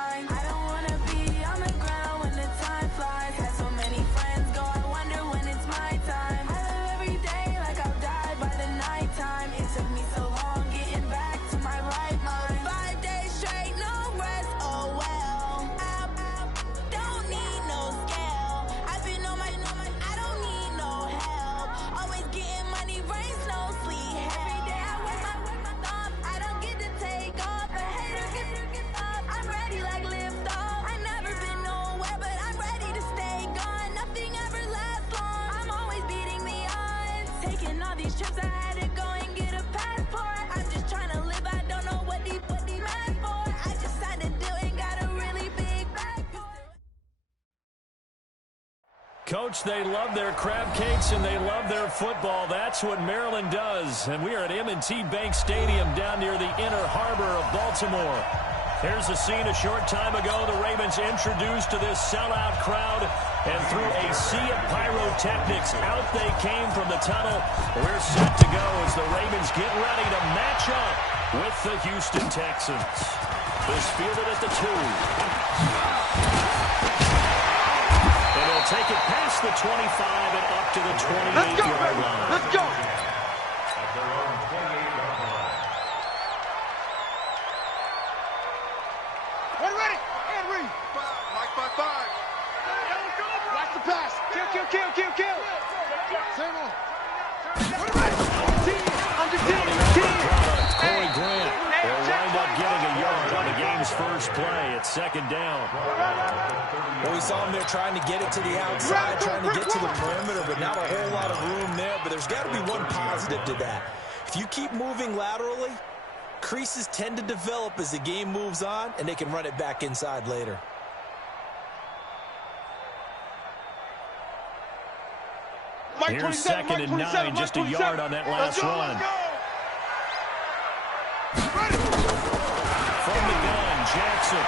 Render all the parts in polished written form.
mind. I don't wanna be on the ground when the time flies. Had so many friends go, I wonder when it's my time. I live every day like I'll die by the nighttime. It took me so long getting back to my right mind. 5 days straight, no rest, oh well. Don't need no scale. I've been on my, I don't need no help. Always getting money, rain, snow, sleet, every day I work my thumb. I don't get to take off, a hater get up. I'm ready like lift off. I never been nowhere, but I'm ready to stay gone. Nothing ever lasts long. I'm always beating the odds. Taking all these trips, I had to go and get a passport. I'm just trying to live, I don't know what deep mad for. I just signed a deal and got a really big bag for it. Coach, they love their crab cakes and they love their football. That's what Maryland does. And we are at M&T Bank Stadium down near the inner harbor of Baltimore. Here's a scene a short time ago. The Ravens introduced to this sellout crowd, and through a sea of pyrotechnics, out they came from the tunnel. We're set to go as the Ravens get ready to match up with the Houston Texans. This fielded at the 2. And he'll take it past the 25 and up to the 28-yard line. Let's go! At their own 28-yard line. Ready? And read. 5, Mike 5. Watch the pass. Kill. Same on. Under 10. Corey Grant will wind up getting a yard on the game's first play. It's second down. Well, we saw him there trying to get it to the outside, trying to get to the perimeter, but not a whole lot of room there. But there's got to be one positive to that. If you keep moving laterally, creases tend to develop as the game moves on, and they can run it back inside later. Here's second and 9, just a yard on that last run. From the gun, Jackson.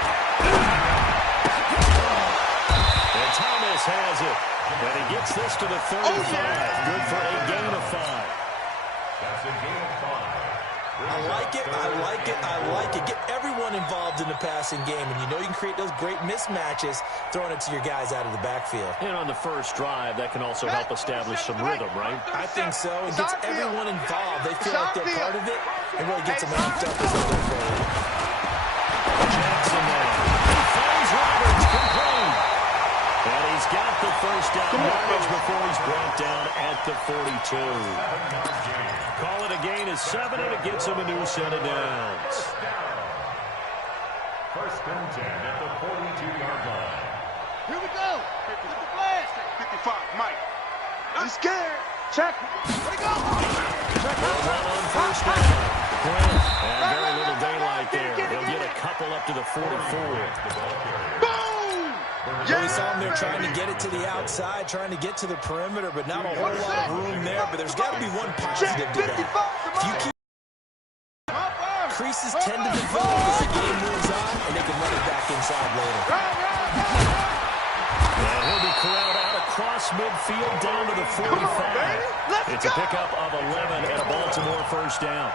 And Thomas has it. And he gets this to the 35. Good for a gain of 5. That's a gain of 5. I like it. Get everyone involved in the passing game, and you know you can create those great mismatches throwing it to your guys out of the backfield. And on the first drive, that can also help establish some rhythm, right? I think so. It gets everyone involved. They feel like they're part of it, and really gets them amped up as they go forward. Jackson there. He finds Roberts, complete. And he's got the first down yardage before he's brought down at the 42. Call it a gain of 7, and it gets him a new set of downs. First and 10 at the 42-yard line. Here we go. Get the flash. 55, Mike. I'm scared. Check. Where'd he go? Run on first down. Grant, and very little daylight there. He'll get a couple up to the 44. Boom! Well, we saw him there trying to get it to the outside, trying to get to the perimeter, but not a whole lot of room there. But there's got to be one positive to that. If you keep creases tend to develop as the game moves on, and they can run it back inside later. And he'll be corralled out across midfield down to the 45. It's a pickup of 11 and a Baltimore first down.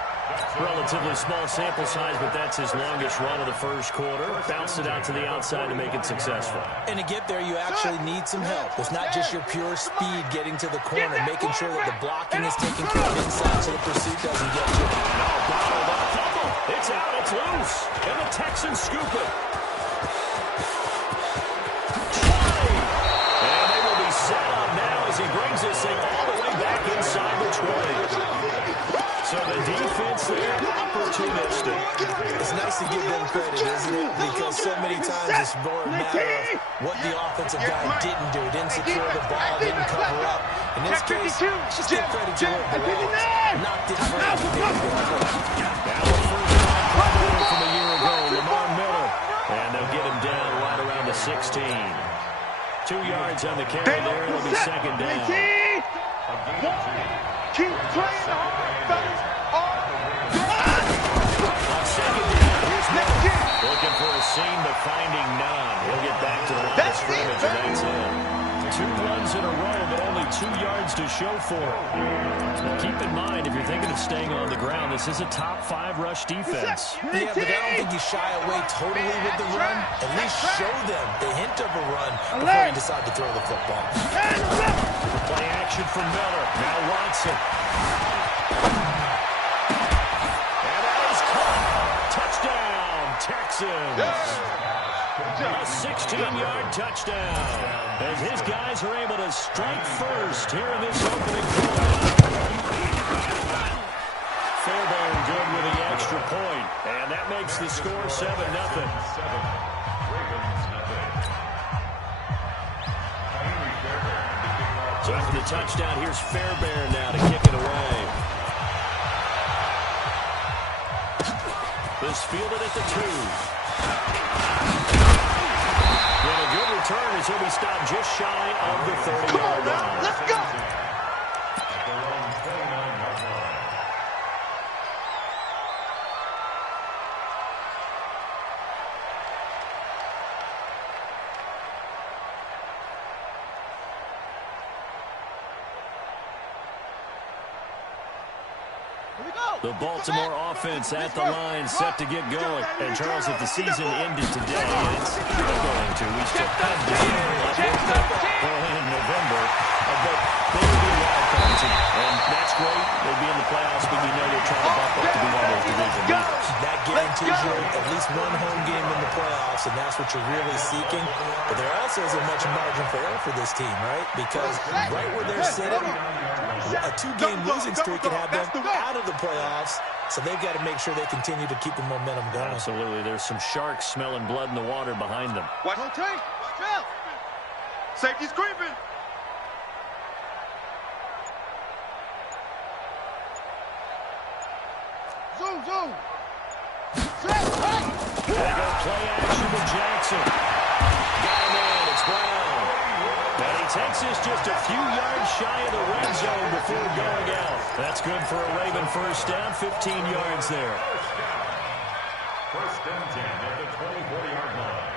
Relatively small sample size, but that's his longest run of the first quarter. Bounced it out to the outside to make it successful. And to get there, you actually need some help. It's not just your pure speed getting to the corner, making sure that the blocking is taken care of inside so the pursuit doesn't get you. No, bottled up. Fumble. It's out. It's loose. And the Texans scoop it. 20. And they will be set up now as he brings this thing all the way back inside the 20. So the defense there, opportunistic. It's nice to give them credit, isn't it? Because so many times it's more a matter of what the offensive guy didn't do. Didn't secure the ball, didn't cover up. In this case, just give credit to where it belongs. Knocked it free. He did a good play. Now the first time cover from a year ago, Lamar Miller. And they'll get him down right around the 16. 2 yards on the carry there. It'll be second down. Keep playing hard, fellas. On second down, here's Miller. Looking for a seam, but finding none. He'll get back to the line of scrimmage, and that's it. 2 runs in a row, but only 2 yards to show for it. Now keep in mind, if you're thinking of staying on the ground, this is a top 5 rush defense. Yeah, but I don't think you shy away totally with the run. At least show them the hint of a run before you decide to throw the football. Play action from Miller. Now Watson. And that is caught. Touchdown, Texans. A 16-yard touchdown. As his guys are able to strike first here in this opening quarter. Fairbairn good with the extra point. And that makes the score 7-0. So after the touchdown, here's Fairbairn now to kick it away. This fielded at the 2. And a good return as he'll be stopped just shy of the 30-yard line. Let's go. The Baltimore offense at the line, set to get going. And, Charles, if the season ended today, and it's not going to, we still have December early in November, but they would be a wild card team. And that's great. They'd be in the playoffs, but you know they're trying to bump up to be one of those division leaders. That guarantees you at least one home game in the playoffs, and that's what you're really seeking. But there also isn't much margin for error for this team, right? Because right where they're sitting, a 2-game losing streak could have them out of the playoffs, so they've got to make sure they continue to keep the momentum going. Absolutely. There's some sharks smelling blood in the water behind them. Watch the tank. Safety's creeping. Zoom. They go play action to Jackson. Got him in. It's Brown. And he takes us just a few yards shy of the red zone before going out. That's good for a Raven first down, 15 yards there. First and 10 at the 24-yard line.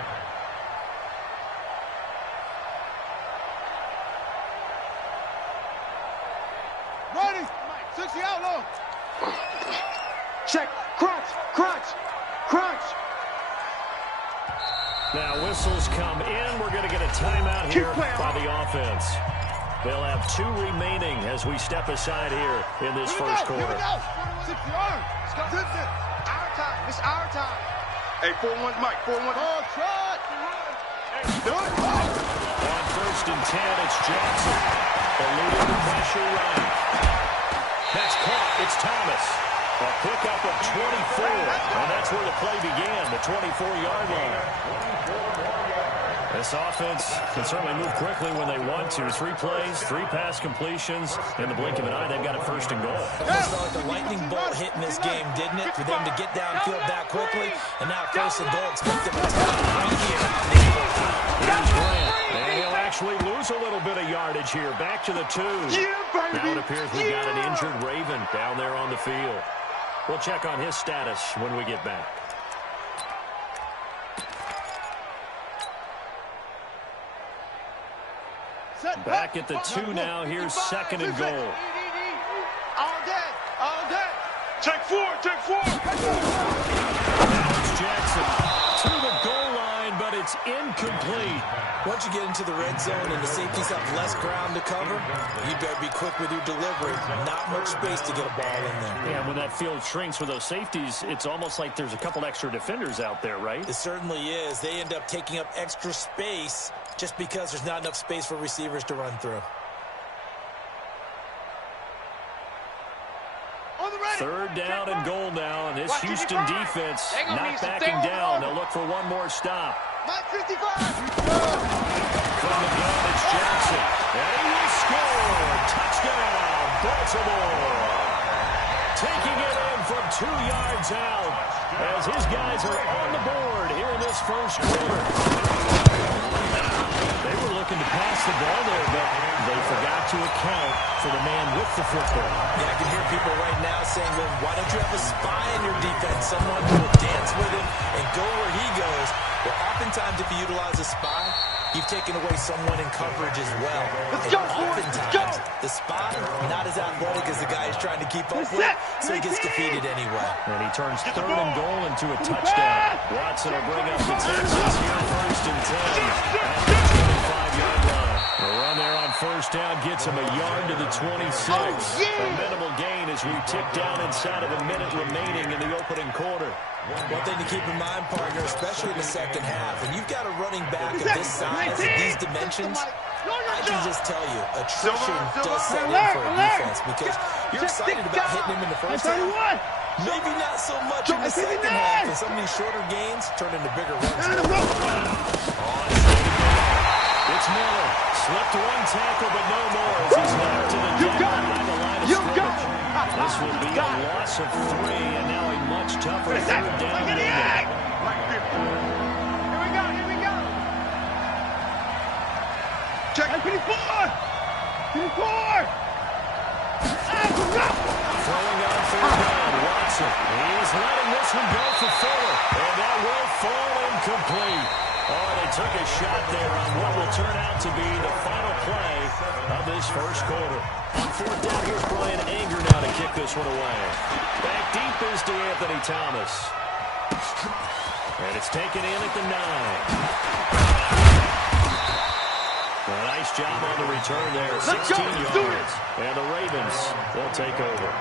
Ready. 60 out low. Check. Crunch. Now whistles come in. We're going to get a timeout here by the offense. They'll have 2 remaining as we step aside here in this first quarter. 60 yards. Our time. It's our time. Hey, 4-1, Mike. 4-1. Oh, shot. On first and 10, it's Jackson. Eluding the pressure run. That's caught. It's Thomas. A pickup of 24, and that's where the play began, the 24-yard line. This offense can certainly move quickly when they want to. 3 plays, 3 pass completions. In the blink of an eye, they've got it first and goal. Almost felt like a lightning bolt hit in this game, didn't it? For them to get downfield that quickly, and now first and goal, expect them to attack right here. Here's Grant, and he'll actually lose a little bit of yardage here. Back to the 2. Now it appears we've got an injured Raven down there on the field. We'll check on his status when we get back. Back at the 2 now. Here's second and goal. All day. Take 4. Now it's Jackson to the goal line, but it's incomplete. Once you get into the red zone and the safeties have less ground to cover, you better be quick with your delivery. Not much space to get a ball in there. Yeah, when that field shrinks with those safeties, it's almost like there's a couple extra defenders out there, right? It certainly is. They end up taking up extra space just because there's not enough space for receivers to run through. Third down and goal now, and this Houston defense not backing down. They'll look for one more stop. Mike 55. From the gun, it's Jackson. And he will score. Touchdown, Baltimore. Taking it in from 2 yards out as his guys are on the board here in this first quarter. They were looking to pass the ball there, but they forgot to account for the man with the football. Yeah, I can hear people right now saying, well, why don't you have a spy in your defense, someone who will dance with him and go where he goes? Well, oftentimes if you utilize a spy, you've taken away someone in coverage as well. And oftentimes, the spot, not as athletic as the guy he's trying to keep up with, so he gets defeated anyway. And he turns 3rd and goal into a touchdown. Watson will bring up the Texans here 1st and 10 at the 25-yard line. The run there on 1st down gets him a yard to the 26. A minimal gain as we tick down inside of a minute remaining in the opening quarter. One thing to keep in mind, partner, especially in the second half, when you've got a running back of this size, at these dimensions, I can just tell you, attrition does set in for a defense because you're excited about hitting him in the first half. Maybe not so much in the second half, and some of these shorter gains turn into bigger runs. It's Miller. Slipped one tackle, but no more as he's knocked to the deck behind the line of scrimmage. This will be a loss of 3, and now a much tougher 3rd down. Here we go. Check. 24. Throwing on 3rd down, Watson. He's letting this one go for Fuller, and that will fall incomplete. Oh, they took a shot there on what will turn out to be the final play of this first quarter. On 4th down, here's Brian Anger now to kick this one away. Back deep is DeAnthony Thomas. And it's taken in at the 9. A nice job on the return there, 16 yards. And the Ravens, they'll take over.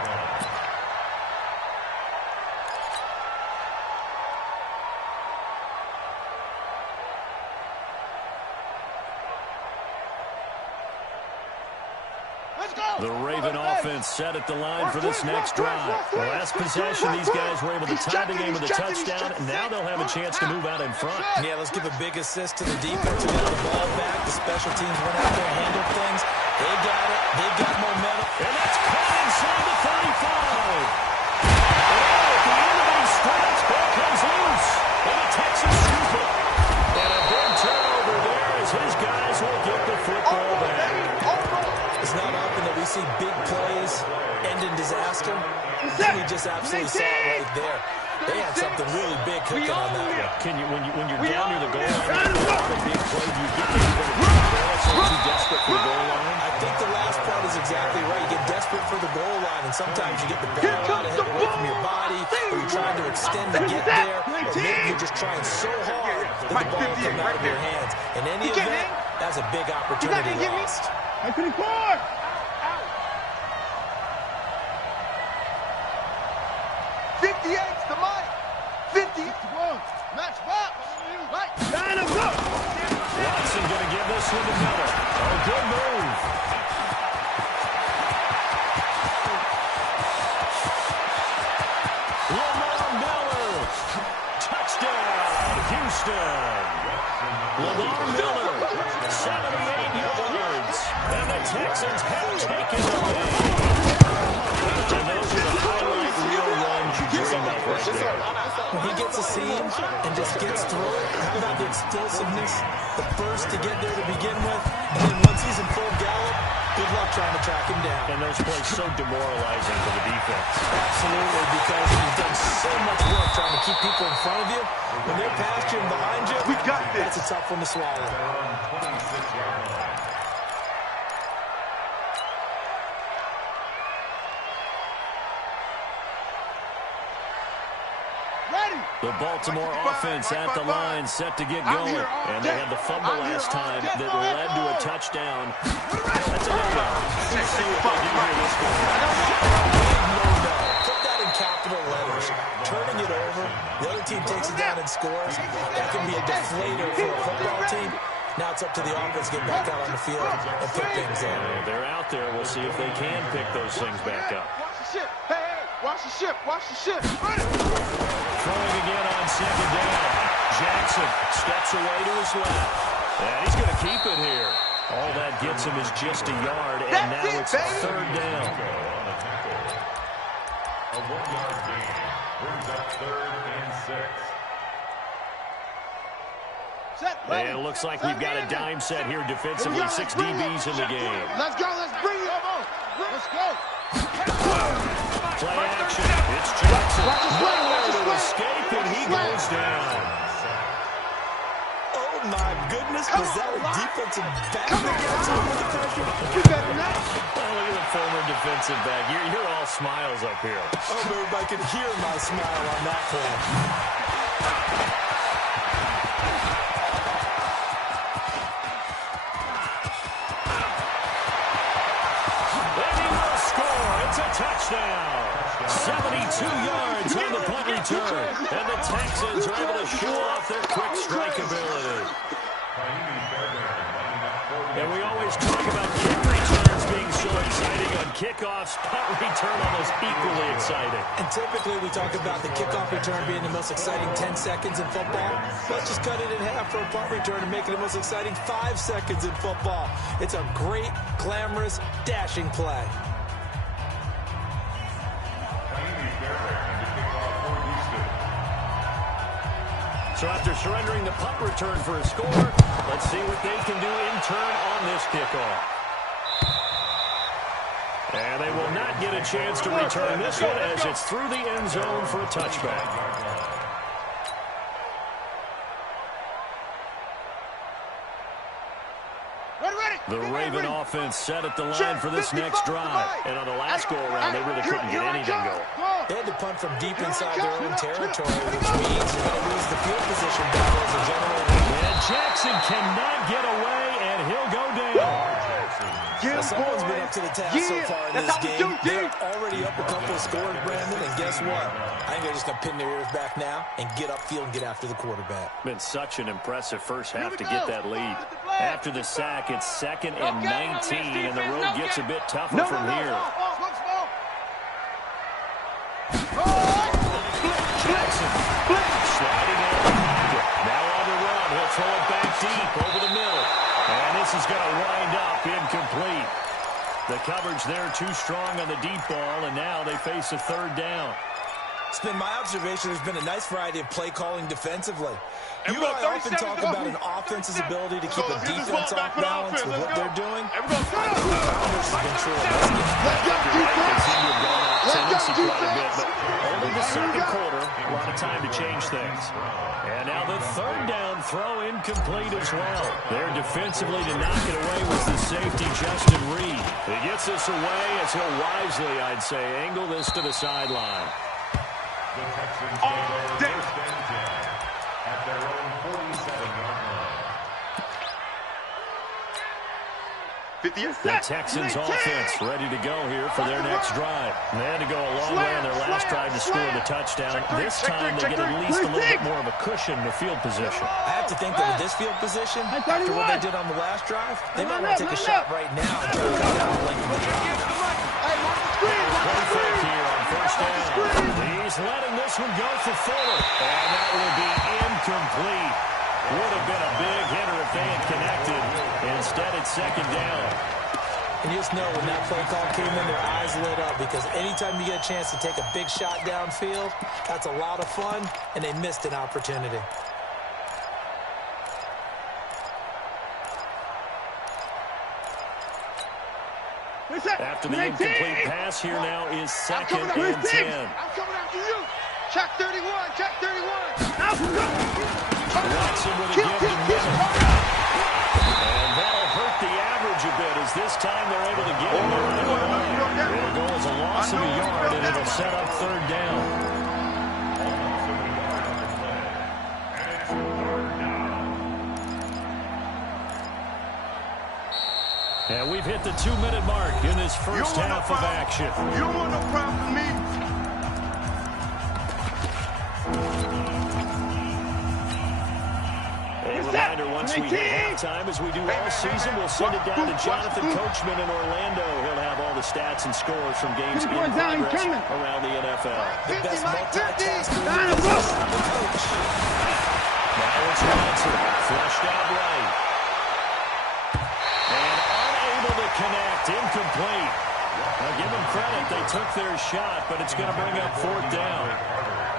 The Raven offense set at the line for this next drive. The last possession, these guys were able to tie the game with a touchdown, and now they'll have a chance to move out in front. Yeah, let's give a big assist to the defense who got the ball back. The special teams went out there and handled things. They got it. They've got momentum. And that's caught inside the 35. At the end of these strikes, ball comes loose. And the Texans scoop it. And a big turnover there as his guys will get the football back. It's not often that we see big plays end in disaster. We just absolutely saw it right there. They had something really big cooking on that one. Can you, when you're down near the goal line, a big play, do you get too desperate for the goal line? I think the last part is exactly right. You get desperate for the goal line, and sometimes you get the ball out ahead away from your body, or you're trying to extend to get there, or maybe you're just trying so hard that the ball comes out of your hands. In any event, that's a big opportunity lost. 54! 58's the mic! 50! Match back! Right! Line him up! Watson going to give this one to Miller. Oh, good move. Lamar Miller. Touchdown, Houston. Lamar Miller, 78 yards. And the Texans have taken the lead. And those are the highlight reel runs you dream of right there. When he gets a seam and just gets through it, how about the explosiveness, the burst to get there to begin with, and then once he's in full gallop, good luck trying to track him down. And those plays so demoralizing for the defense. Absolutely, because you've done so much work trying to keep people in front of you. When they're past you and behind you, We got this. that's a tough one to swallow. The Baltimore offense at the line, set to get going. And they had the fumble last time that led to a touchdown. That's a no-no. Let's see what they do here this game. No. Put that in capital letters. Turning it over, the other team takes it down and scores. That can be a deflator for a football team. Now it's up to the offense to get back out on the field and pick things up. They're out there. We'll see if they can pick those things back up. Watch the ship. Hey, watch the ship. Watch the ship. Throwing again on 2nd down. Jackson steps away to his left. And he's going to keep it here. All that gets him is just a yard, and now it's 3rd down. A 1-yard gain brings up 3rd and 6. And it looks like we've got a dime set here defensively. 6 DBs in the game. Let's go. Let's bring it. Let's go. Play action. It's Jackson. Nowhere to escape, and he goes down. Oh, Oh, my goodness. Was that a defensive back that got to him with the pressure? You better not. Oh, look at the former defensive back. You're all smiles up here. Oh, everybody can hear my smile on that play. And he will score. It's a touchdown. 72 yards on the punt return. And the Texans are able to show off their quick strike ability. And we always talk about kick returns being so exciting. On kickoffs, punt return almost equally exciting. And typically we talk about the kickoff return being the most exciting 10 seconds in football. Let's just cut it in half for a punt return and make it the most exciting 5 seconds in football. It's a great, glamorous, dashing play. So after surrendering the punt return for a score, let's see what they can do in turn on this kickoff. And they will not get a chance to return this one as it's through the end zone for a touchback. The Raven offense set at the line for this next drive. And on the last go-around, they really couldn't get anything going. They had to punt from deep inside their own territory, which means they're going to lose the field position battle as a general. And Jackson cannot get away, and he'll go down. Well, someone's been up to the task so far in this game. They're already up a couple of scores, Brandon, and guess what? I think they're just going to pin their ears back now and get upfield and get after the quarterback. Been such an impressive first half to get that lead. After the sack, it's 2nd and 19, and the road gets a bit tougher from here. Jackson sliding out behind it. Now on the run, he'll throw it back deep over the middle. And this is going to wind up incomplete. The coverage there too strong on the deep ball, and now they face a 3rd down. It's been my observation there's been a nice variety of play calling defensively. You and I often talk about an offense's ability to keep a defense off balance with what they're doing. I think the Founders have been true of this game. They seem to have gone off tendency quite a bit, but only the 2nd quarter, a lot of time to change things. And now the 3rd down throw incomplete as well. There defensively to knock it away was the safety, Justin Reed. He gets this away as he'll wisely, I'd say, angle this to the sideline. The Texans take over 1st and 10 at their own 47-yard line. The Texans offense ready to go here for their next drive. They had to go a long way on their last drive to score the touchdown. This time they get at least a little bit more of a cushion to field position. I have to think that with this field position, after what they did on the last drive, they might want to take a shot right now and try to cut down the length of the drive. Play fake here on 1st down. He's letting this one go for Fuller. And that will be incomplete. Would have been a big hitter if they had connected. Instead, it's 2nd down. And you just know when that play call came in, their eyes lit up because anytime you get a chance to take a big shot downfield, that's a lot of fun, and they missed an opportunity. After the incomplete pass, here now is 2nd and 10. I'm coming after you. Check 31, check 31. Watson with a give to middle. And that'll hurt the average a bit as this time they're able to get him the right line. It'll go as a loss of a yard, and it'll set up 3rd down. And we've hit the 2-minute mark in this first half of action. You don't want no problem with me. A reminder, once we hit halftime, as we do all season, we'll send it down to Jonathan Coachman in Orlando. He'll have all the stats and scores from games in progress around the NFL. The best multitasker in the business, the coach. Now it's Watson, flushed out right. And unable to connect, incomplete. Now give them credit, they took their shot, but it's going to bring up 4th down.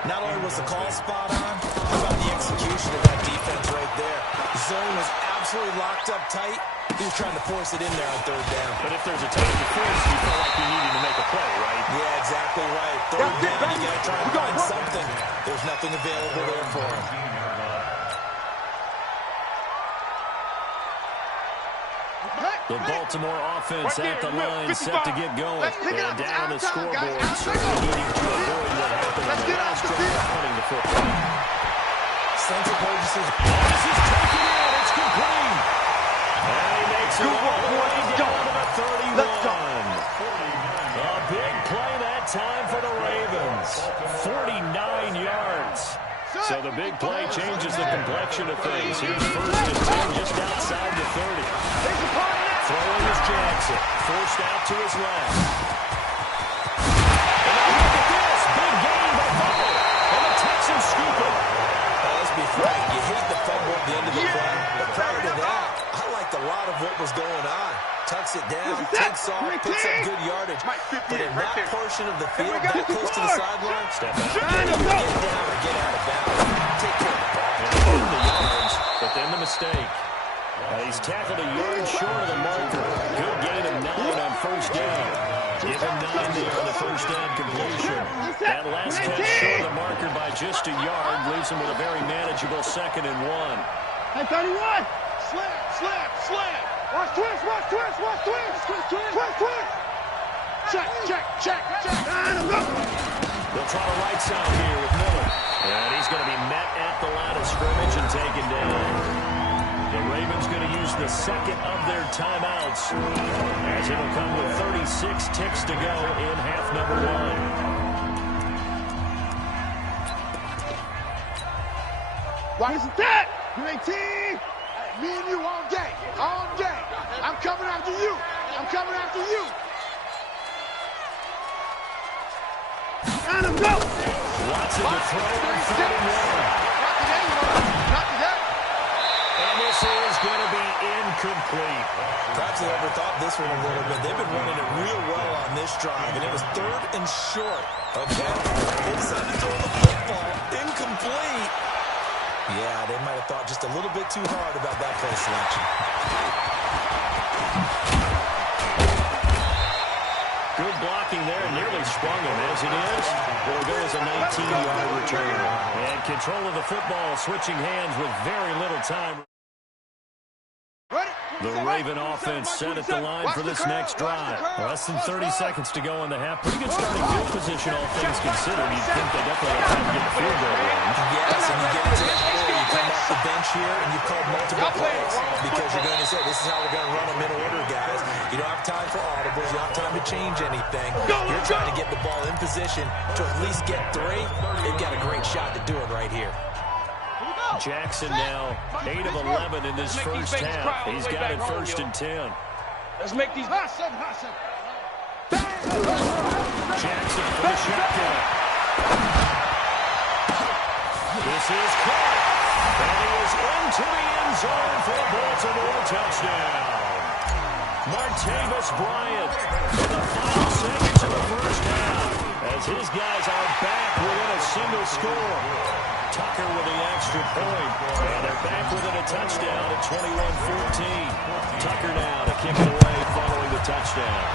Not only was the call spot on, how about the execution of that defense right there? The zone was absolutely locked up tight. He was trying to force it in there on 3rd down. But if there's a time to force, you feel like you needed to make a play, right? Yeah, exactly right. 3rd down, you got to try and find something. There's nothing available there for him. The Baltimore offense at the line, set to get going. And down on the scoreboard, certainly needing to avoid what happened on the last drive, punting the football. Central Burgess' pass is taken in. It's complete. And he makes it all the way down to the 31. A big play that time for the Ravens. 49 yards. So the big play changes the complexion of things. Here's first and 10 just outside the 30. Throwing is Jackson. Forced out to his left. And now look at this. Big gain by fumble. And the Texans scoop it. Let's be frank. You hate the fumble at the end of the play. But prior to that, I liked a lot of what was going on. Tucks it down, takes off, picks up good yardage. But in that portion of the field, that close to the sideline, step out. Get down or get out of bounds. Take care of the ball. And the yards, but then the mistake. He's tackled a yard short of the marker. Good gain of 9 on first down. Give him 9 there on the first down completion. That last catch short of the marker by just a yard leaves him with a very manageable 2nd and 1. Hey, 31! Slam! Watch twist! Check! They'll try to right side here with Miller. And he's going to be met at the line of scrimmage and taken down. The Ravens going to use the second of their timeouts as it'll come with 36 ticks to go in half number 1. Why is that? Great team! Me and you all day. I'm coming after you. And I'm go. Watson to throw on 31. Not today. And this is going to be incomplete. Perhaps they overthought this one a little bit. They've been running it real well on this drive, and it was 3rd and short. Okay? They decided to throw the football. Incomplete. Yeah, they might have thought just a little bit too hard about that play selection. Good blocking there, nearly sprung him. As it is, it'll go as a 19-yard return. And control of the football, switching hands with very little time. The Raven offense set at the line for this next drive. Less than 30 seconds to go in the half. Pretty good starting field position, all things considered. You'd think they definitely have time to get the field goal range. Yes, and you get into that order. You come off the bench here, and you call multiple plays because you're going to say, this is how we're going to run them in order, guys. You don't have time for audibles. You don't have time to change anything. You're trying to get the ball in position to at least get 3. They've got a great shot to do it right here. Jackson now 8 of 11 in this first half. He's got it 1st and 10. Let's make these Jackson Jackson for the shotgun. This is caught. And he is into the end zone for a Baltimore touchdown. Martavis Bryant in the final seconds of the first half as his guys are back within a single score. Tucker with the extra point. And they're back within a touchdown at 21-14. Tucker now to kick it away following the touchdown.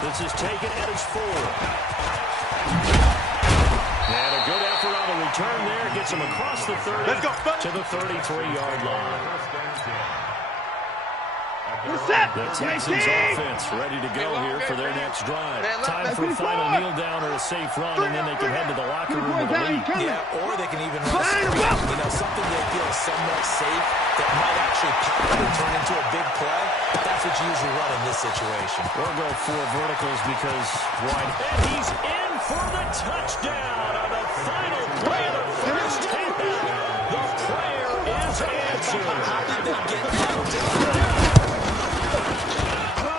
This is taken at his 4. And a good effort on the return there. Gets him across the 30 to the 33-yard line. The Texans offense ready to go here for their next drive. Time for a final kneel down or a safe run, and then they can head to the locker room with a lead. Yeah, or they can even run a screen. Something they feel is somewhat safe that might actually pop and turn into a big play. That's what you usually run in this situation. Or go 4 verticals because wide. And he's in for the touchdown on the final play of the first half. The prayer is answered. How did they get that?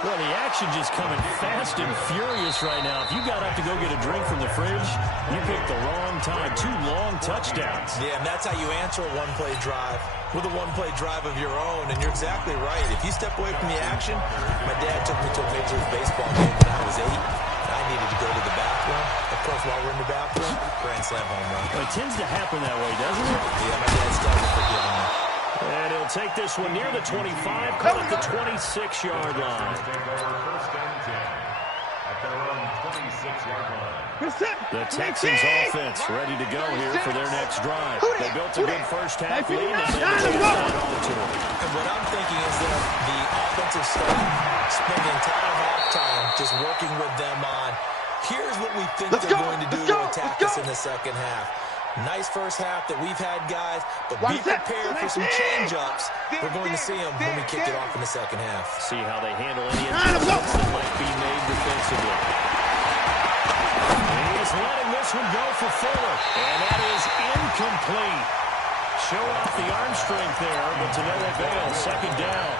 Well, the action just coming fast and furious right now. If you got up to go get a drink from the fridge, you picked the wrong time. 2 long touchdowns. Yeah, and that's how you answer a one-play drive with a one-play drive of your own. And you're exactly right. If you step away from the action, my dad took me to a Major League Baseball game when I was 8. I needed to go to the bathroom. Of course, while we're in the bathroom, grand slam home run. It tends to happen that way, doesn't it? Yeah, my dad still hasn't forgiven me. And he'll take this one near the 25, caught at the 26-yard line. at their own 26-yard line. The Texans offense ready to go here for their next drive. They built a good first half lead and they passed that on to it. And what I'm thinking is that the offensive staff spent the entire halftime just working with them on, here's what we think they're going to do to attack us in the second half. Nice first half that we've had, guys, but be prepared for some change-ups. We're going to see them when we kick it off in the second half. See how they handle any adjustments that might be made defensively. And he's letting this one go for Fuller, and that is incomplete. Show off the arm strength there, but to no avail. Second down.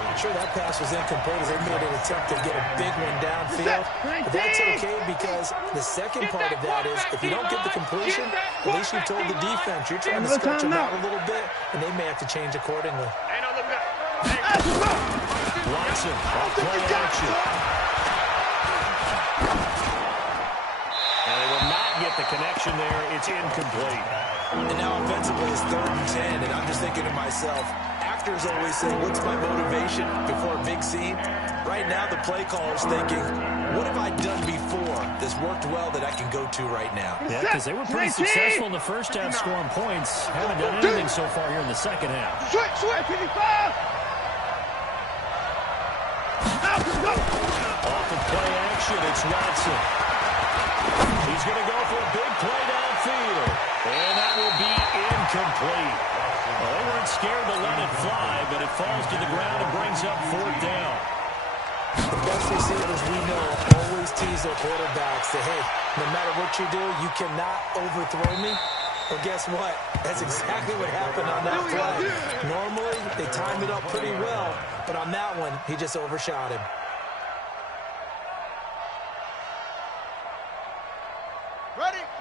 I'm sure that pass was incomplete as they made an attempt to get a big one downfield. But that's okay because the second part of that is if you don't get the completion, at least you told the defense you're trying to stretch them out a little bit, and they may have to change accordingly. Watson, play action. And they will not get the connection there. It's incomplete. And now offensively it's 3rd and 10, and I'm just thinking to myself, actors always say, what's my motivation before a big scene? Right now the play caller's thinking, what have I done before that's worked well that I can go to right now? Yeah, because they were pretty successful in the first half scoring points. Haven't done anything so far here in the second half. Off of play action, it's Watson. He's going to go for a big play downfield. And that will be incomplete. Well, they weren't scared to let it fly, but it falls to the ground and brings up 4th down. The best receivers we know always tease their quarterbacks that, hey, no matter what you do, you cannot overthrow me. Well, guess what? That's exactly what happened on that play. Normally, they timed it up pretty well, but on that one, he just overshot him.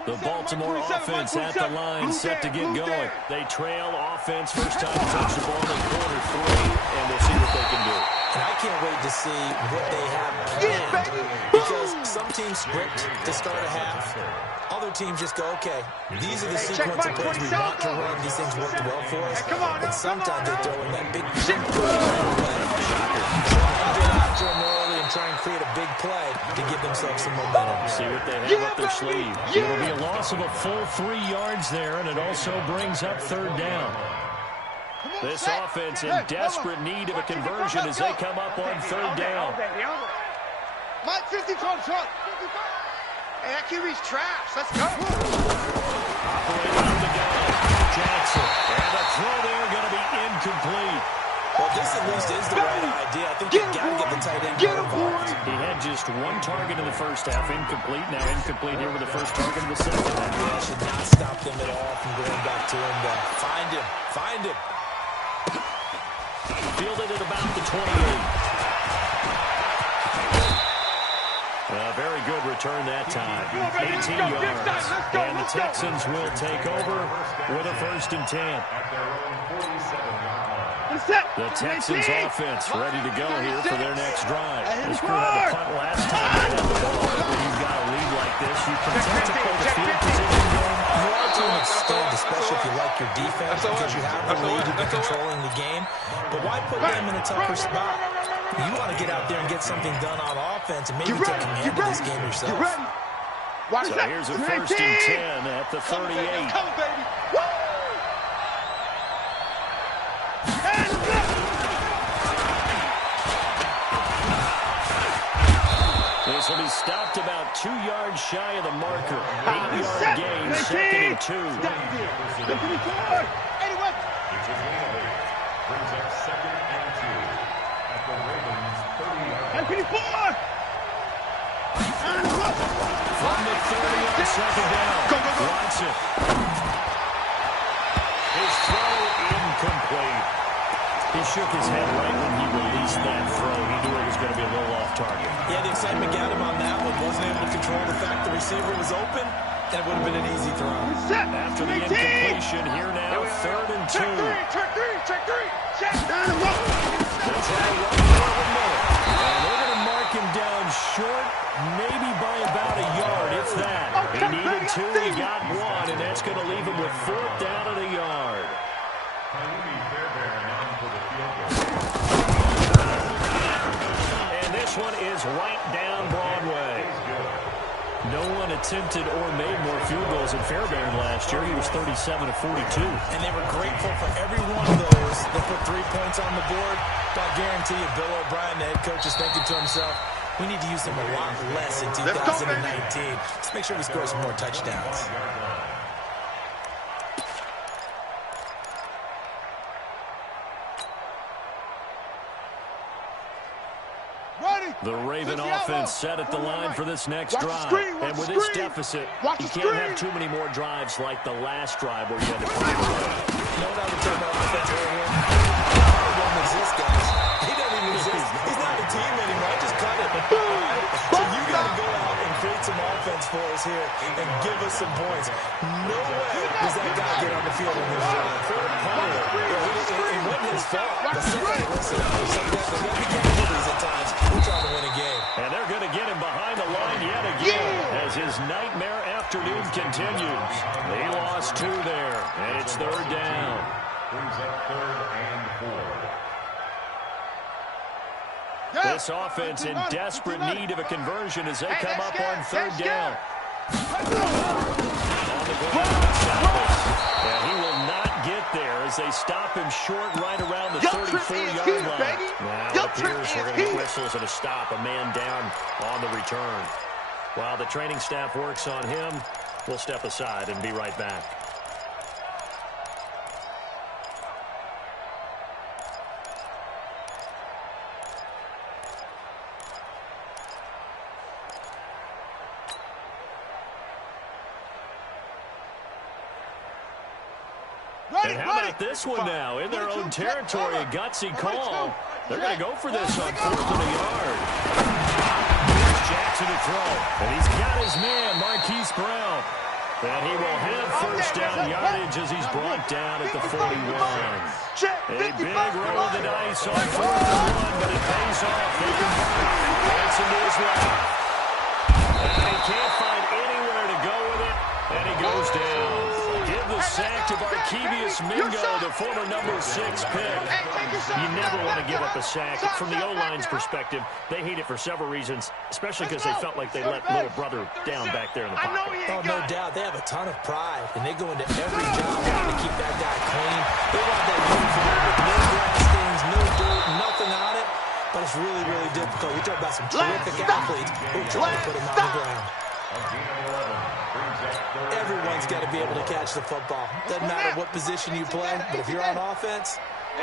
The Baltimore offense at the line, set to get going. They trail offense, first time to touch the ball in quarter 3, and we'll see what they can do. And I can't wait to see what they have planned, because some teams script to start a half. Other teams just go, okay, these are the sequence of plays we want to run. These things worked well for us. And sometimes they throw in that big play. After them early and try and create a big play to give themselves some momentum. See what they have up their sleeve. It'll be a loss of a full 3 yards there, and it also brings up 3rd down. This offense in desperate need of a conversion as they come up on 3rd down. Mike, 50 comes up. Hey, that QB's trash. Let's go. Operating on the gun, Jackson. And the throw there going to be incomplete. Well, this at least is the right idea. I think you've got to get the tight end involved. He had just 1 target in the first half, incomplete. Now incomplete here with the first target of the second half. That should not stop them at all from going back to him. Find him. Find him. Fielded at about the 28. Very good return that time. 18 yards. And the Texans will take over with a 1st and 10. The Texans offense ready to go here for their next drive. This crew had the punt last time they had the ball. When you've got a lead like this, you can tend to play the field position game. You are to an extent, especially if you like your defense, because you have the lead, you've been controlling the game. But why put them in a tougher spot? You want to get out there and get something done on offense and maybe take command of this game yourself. So here's a 1st and 10 at the 38. This will be stopped about 2 yards shy of the marker. 8-yard gain, 2nd and 2. Brings up 2nd and 2 at the Ravens 30-yard line. From the 30 on 2nd down. Watson. His throw incomplete. He shook his head right when he released that throw. He knew it was going to be a little off target. Yeah, the excitement got him on that one. Wasn't able to control the fact the receiver was open, and it would have been an easy throw. After the incompletion, here now, 3rd and 2. Check three. They'll try to run forward more. And they're going to mark him down short, maybe by about a yard, if that. He needed 2, he got 1, and that's going to leave him with 4th down at a yard. And this one is right down Broadway. No one attempted or made more field goals at Fairbairn last year. He was 37 of 42. And they were grateful for every one of those that put 3 points on the board. But I guarantee you, Bill O'Brien, the head coach, is thinking to himself, we need to use them a lot less in 2019. Let's make sure we score some more touchdowns. The Raven offense set at the line for this next drive. And with this deficit, you can't have too many more drives like the last drive where you had to play the road. No doubt we're talking about offense right here. He doesn't exist, guys. He doesn't even exist. He's not a team anymore. I just cut it. So you got to go out and create some offense for us here and give us some points. No way does that guy get on the field in this drive. It wasn't his fault. Listen, sometimes they got to be casualties at times. We're trying to win a game. And they're going to get him behind the line yet again as his nightmare afternoon continues. He lost 2 there, and it's 3rd down. Brings up 3rd and 4. This offense in desperate need of a conversion as they come up on 3rd down. On the ground, and he will not get there as they stop him short right around the 34-yard line. Now it appears we're going to get whistles and a stop, a man down on the return. While the training staff works on him, we'll step aside and be right back. And how about this one now? In their own territory, a gutsy call. They're going to go for this on 4th and a yard. Here's Jackson to throw. And he's got his man, Marquise Brown. And he will have 1st down yardage as he's brought down at the 41. A big roll of the dice on 4th and 1, but it pays off. They convert. Johnson to his right. And he can't find anywhere to go with it. And he goes down. Give the sack to Barkevius Mingo, the former number 6 pick. You never want to give up a sack. From the O-line's perspective, they hate it for several reasons, especially because they felt like they let little brother down back there in the pocket. Oh, no doubt. They have a ton of pride, and they go into every job trying to keep that guy clean. They want that uniform with no grass stains, no dirt, nothing on it. But it's really, really difficult. We talk about some terrific athletes who are trying to put him on the ground. Everyone's got to be able to catch the football. Doesn't matter what position you play, but if you're on offense,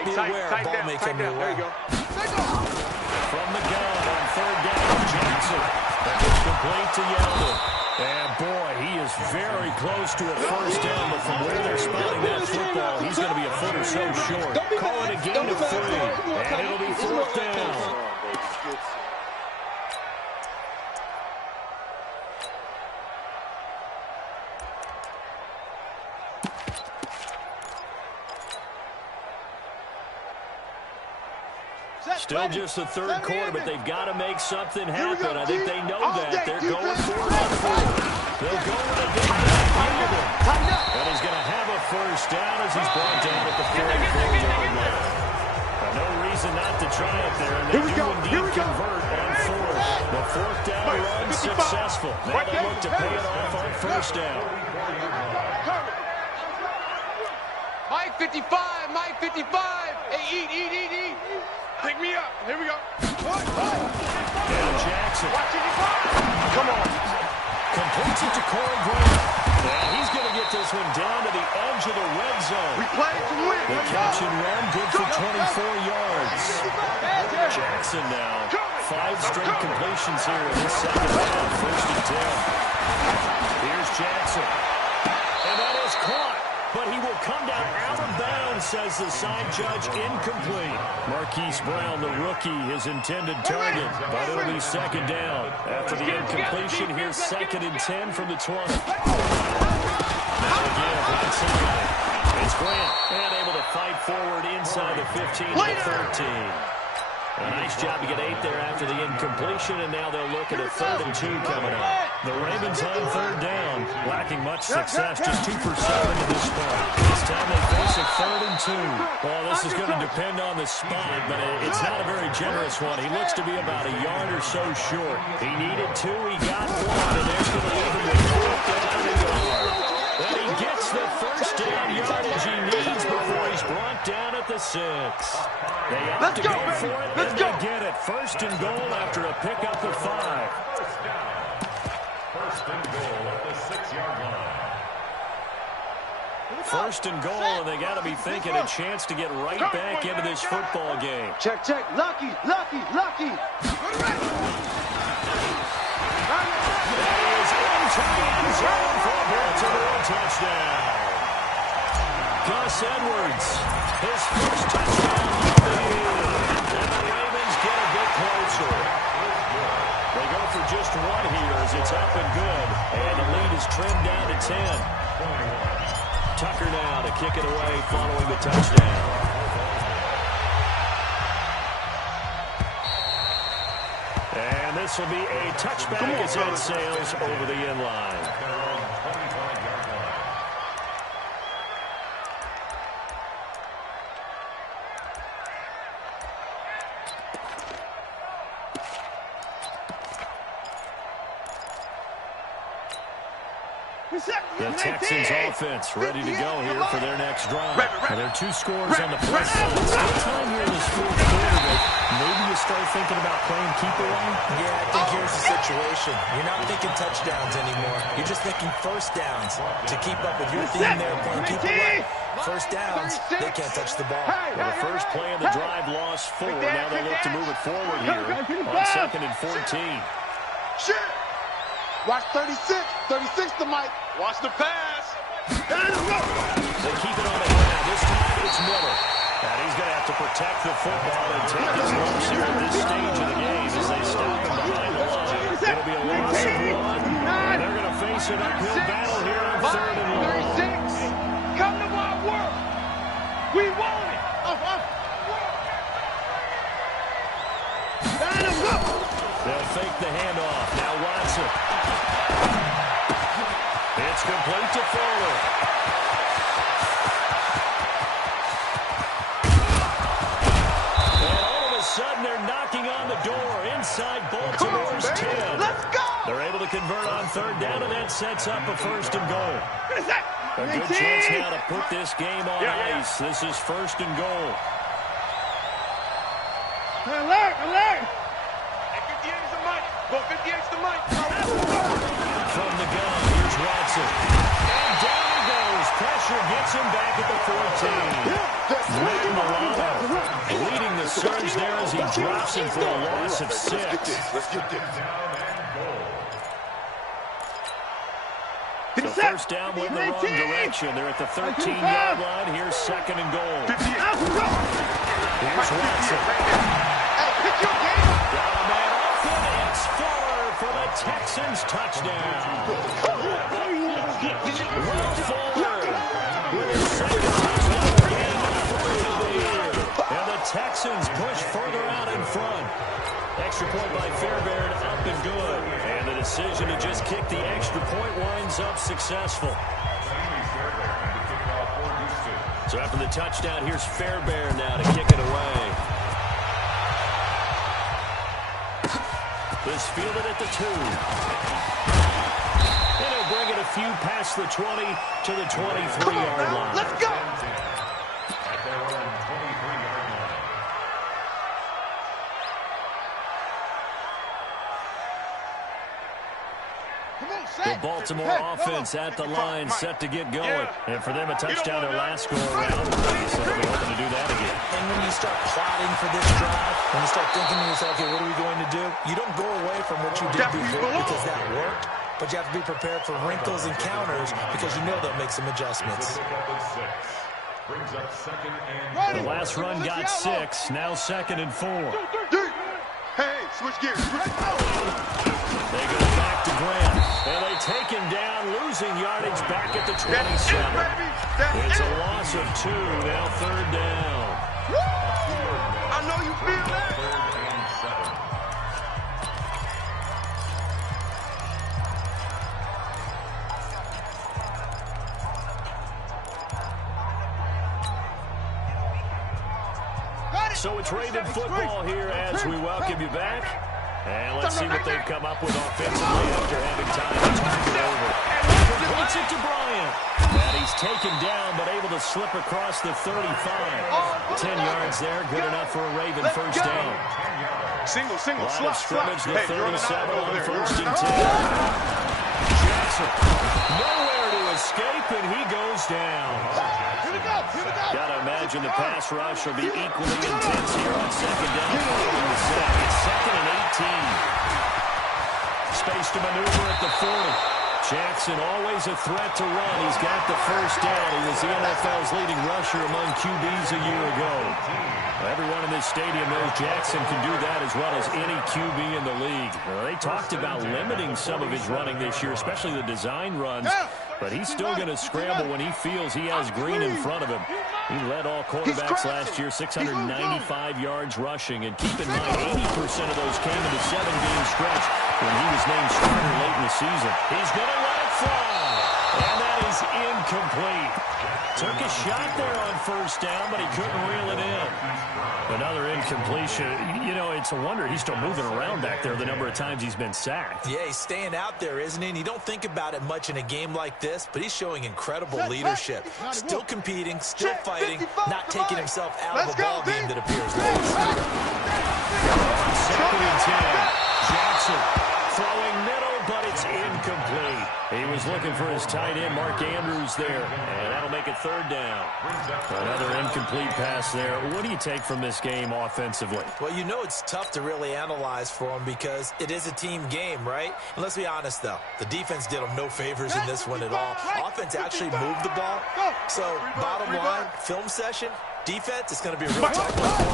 be aware a ball may come your way. From the gun on 3rd down, Jackson. That is complete to Yeldon. And boy, he is very close to a 1st down, but from where they're spotting that football, he's going to be a foot or so short. Call it a gain of 3, and it'll be 4th down. Still just the 3rd quarter, but they've got to make something happen. I think they know that. They're going for it on 4th. They'll go with a big back. And he's going to have a 1st down as he's brought down at the 44-yard line. No reason not to try it there, and they do indeed convert on 4th. The 4th down run successful. Now they look to pay it off on 1st down. Mike 55, Mike 55. Hey, eat. Pick me up. Here we go. Down Jackson. Come on. Completes it to Corey Grant. And he's going to get this one down to the edge of the red zone. We play to win. The catch and run, good for 24 yards. Jackson now. 5 straight completions here in this 2nd half. 1st and 10. Here's Jackson. And that is caught. But he will come down out of bounds, says the side judge, incomplete. Marquise Brown, the rookie, his intended target, but it'll be 2nd down. After the incompletion, here's 2nd and 10 from the 20. Now again, right side. It's Grant, and able to fight forward inside the 15 to the 13. A nice job to get 8 there after the incompletion, and now they'll look at a 3rd and 2 coming up. The Ravens on 3rd down, lacking much success, just 2 for 7 to this point. This time they face a 3rd and 2. Well, this is going to depend on the spot, but it's not a very generous one. He looks to be about a yard or so short. He needed 2. He got 1, and there's going to leave him with 4th down and a yard. And he gets the first down yardage he needs before he's brought down at the 6. They opt to go for it, and they get it. 1st and goal after a pickup of 5. First and goal at the 6-yard line. 1st and goal, and they got to be thinking a chance to get right back into this football game. Check, check. Lucky. That is into the end zone for a Baltimore touchdown. Gus Edwards, his first touchdown of the year. And the Ravens get a bit closer. They go for just 1 here as it's up and good. And the lead is trimmed down to 10. Tucker now to kick it away following the touchdown. And this will be a touchback as it sails over the end line. The Texans offense ready to go here for their next drive. Well, there are 2 scores on the play. Still time here in this 4th quarter that maybe you start thinking about playing keep away. Yeah, I think here's the situation. You're not thinking touchdowns anymore. You're just thinking first downs to keep up with your theme there, playing keep away. First downs, they can't touch the ball. Well, the first play of the drive lost 4. Now they look to move it forward here on 2nd and 14. Shit. Watch 36. 36 to Mike. Watch the pass. They keep it on the ground. This time it's Miller. And he's going to have to protect the football and take his lumps here at this stage of the game as they stop him behind the line. It'll be a loss of 1. And they're going to face an uphill battle here on 3rd and long. 36. Come to my work. We want it. They'll fake the handoff. Now Watson. It's complete to Fuller. And all of a sudden, they're knocking on the door inside Baltimore's 10. Let's go. They're able to convert on 3rd down, and that sets up a 1st and goal. A good chance now to put this game on ice. This is 1st and goal. Alert, alert. 58's the mic. Well, 58's the mic. From the gun, here's Watson. And down he goes. Pressure gets him back at the 14. Matt Milano leading the surge there as he drops him for a loss of 6. Let's get this down and goal. The first down went in the wrong direction. They're at the 13-yard line. Here's 2nd and goal. Here's Watson. Got a man open. It's Fuller for the Texans touchdown. Will Fuller with his 2nd touchdown of the game and 4th of the year. And the Texans push further out in front. Extra point by Fairbairn, up and good. And the decision to just kick the extra point winds up successful. So after the touchdown, here's Fairbairn now to kick it away. This fielded at the 2. And he'll bring it a few past the 20 to the 23-yard line. Let's go. At their own 23-yard line. The Baltimore offense at the line, set to get going. And for them, a touchdown their last go-around. So they'll be hoping to do that again. And when you start plotting for this drive, when you start thinking to yourself, okay, what are we going to do? You don't go away from what you did before because that worked, but you have to be prepared for wrinkles and counters because you know they'll make some adjustments. Brings up 2nd and The last run got 6, now 2nd and 4. Hey, switch gears. They go back to Grant, and they take him down, losing yardage back at the 27. It's a loss of 2, now 3rd down. I know you feel that. 3rd and 7. So it's Raven football here as we welcome you back. And let's see what they've come up with offensively after having time to talk it over. Completes it to Bryant. And he's taken down, but able to slip across the 35. 10 yards there, good enough for a Raven first down. Single, Line of scrimmage, the 37 on first and 10. Jackson, nowhere to escape, and he goes down. Here we go. Got to imagine the pass rush will be equally intense here on second down following the sack. It's 2nd and 18. Space to maneuver at the 40. Jackson always a threat to run. He's got the first down. He was the NFL's leading rusher among QBs a year ago. Everyone in this stadium knows Jackson can do that as well as any QB in the league. They talked about limiting some of his running this year, especially the design runs, but he's still going to scramble when he feels he has Green in front of him. He led all quarterbacks last year, 695 yards rushing, and keep in mind, 80% of those came in the 7-game stretch when he was named starter late in the season. He's going to let it fly, and that is incomplete. Took a shot there on first down, but he couldn't reel it in. Another incompletion. You know, it's a wonder he's still moving around back there the number of times he's been sacked. Yeah, he's staying out there, isn't he? And you don't think about it much in a game like this, but he's showing incredible leadership. Still competing, still fighting, not taking himself out of a ball game that appears lost. 2nd and 10. Jackson throwing middle, but it's incomplete. He was looking for his tight end, Mark Andrews, there, and that'll make it 3rd down. Another incomplete pass there. What do you take from this game offensively? Well, you know it's tough to really analyze for him because it is a team game, right? And let's be honest, though. The defense did him no favors in this one at all. Offense actually moved the ball. So, bottom line, film session, defense, it's going to be a real tough one for him.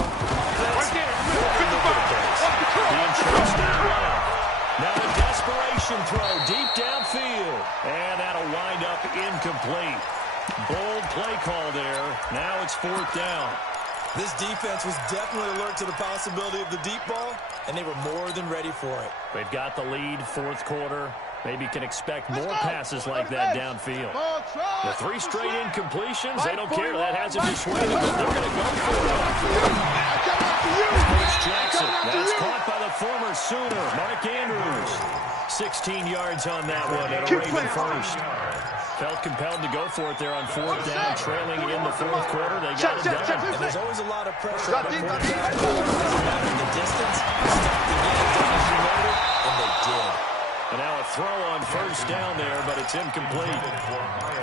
Offense, all over the place. Being chased down left. Now a desperation throw deep downfield. And that'll wind up incomplete. Bold play call there. Now it's 4th down. This defense was definitely alert to the possibility of the deep ball, and they were more than ready for it. They've got the lead, 4th quarter. Maybe can expect more passes like that downfield. The 3 straight incompletions, they don't care. That hasn't dissuaded them. They're going to go for it. Coach Jackson, that's caught by the former Sooner, Mark Andrews. 16 yards on that one at a Raven first. Felt compelled to go for it there on 4th down, trailing in the 4th quarter. They got it done. And there's always a lot of pressure on 4th down. It doesn't matter the distance. Stop the game, done as you noted, and they did. And now a throw on first down there, but it's incomplete.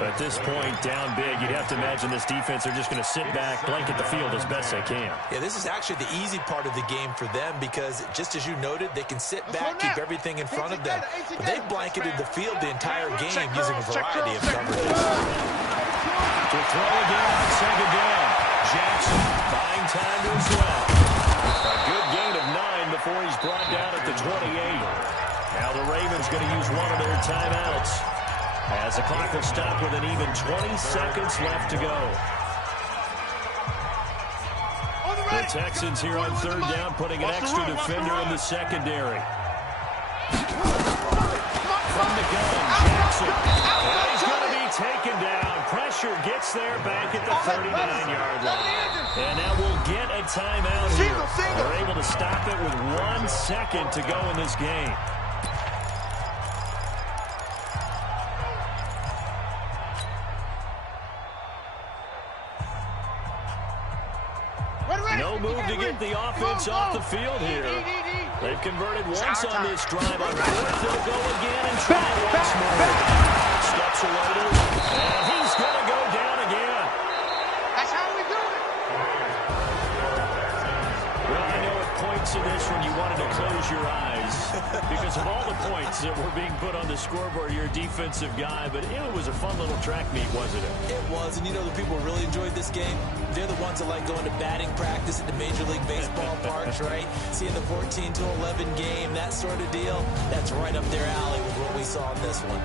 At this point, down big, you'd have to imagine this defense are just going to sit back, blanket the field as best they can. Yeah, this is actually the easy part of the game for them because, just as you noted, they can sit back, keep everything in front of them. But they've blanketed the field the entire game using a variety of coverages. To throw again on 2nd down. Jackson buying time to his left. A good gain of 9 before he's brought down at the 28. Now the Ravens going to use one of their timeouts as the clock will stop with an even 20 seconds left to go. The Texans here on 3rd down, putting an extra defender in the secondary. From the gun, Jackson. And he's going to be taken down. Pressure gets there back at the 39-yard line. And now we'll get a timeout here. They're able to stop it with 1 second to go in this game. No move to get the offense off the field here. They've converted once on this drive. On 4th, they'll go again and try once more. Steps away, and he's going to go down again. That's how we do it. Well, I know at points in this one you wanted to close your eyes because of all the points that were being put on the scoreboard. You're a defensive guy, but it was a fun little track meet, wasn't it? It was, and you know the people really enjoyed this game? They're the ones that like going to batting practice at the Major League Baseball parks, right? Seeing the 14-11 game, that sort of deal, that's right up their alley with what we saw in this one.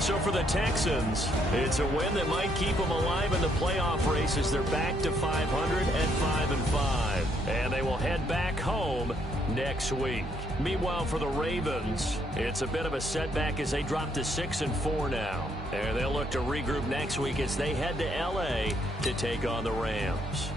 So for the Texans, it's a win that might keep them alive in the playoff race as they're back to 500 at 5-5. And they will head back home next week. Meanwhile, for the Ravens, it's a bit of a setback as they drop to 6-4 now. And they'll look to regroup next week as they head to L.A. to take on the Rams.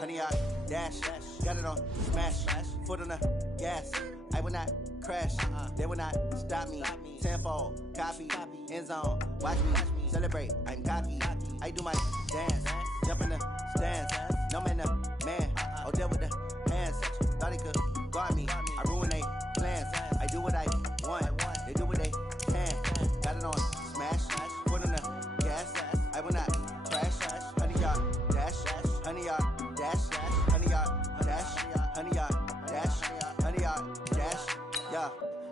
100-yard dash. Got it on smash. Foot on the gas. I will not crash. They will not stop me. Tenfold, copy, end zone. Watch me celebrate. I'm cocky. I do my dance. Jump in the stands. No man, man. Oh, there with the hands. Thought he could guard me. I ruin they plans. I do what I want. They do what they can. Got it on smash. Foot on the gas. I will not crash. 100-yard dash. 100-yard dash. 100-yard dash. 100-yard dash. 100-yard dash. Yeah.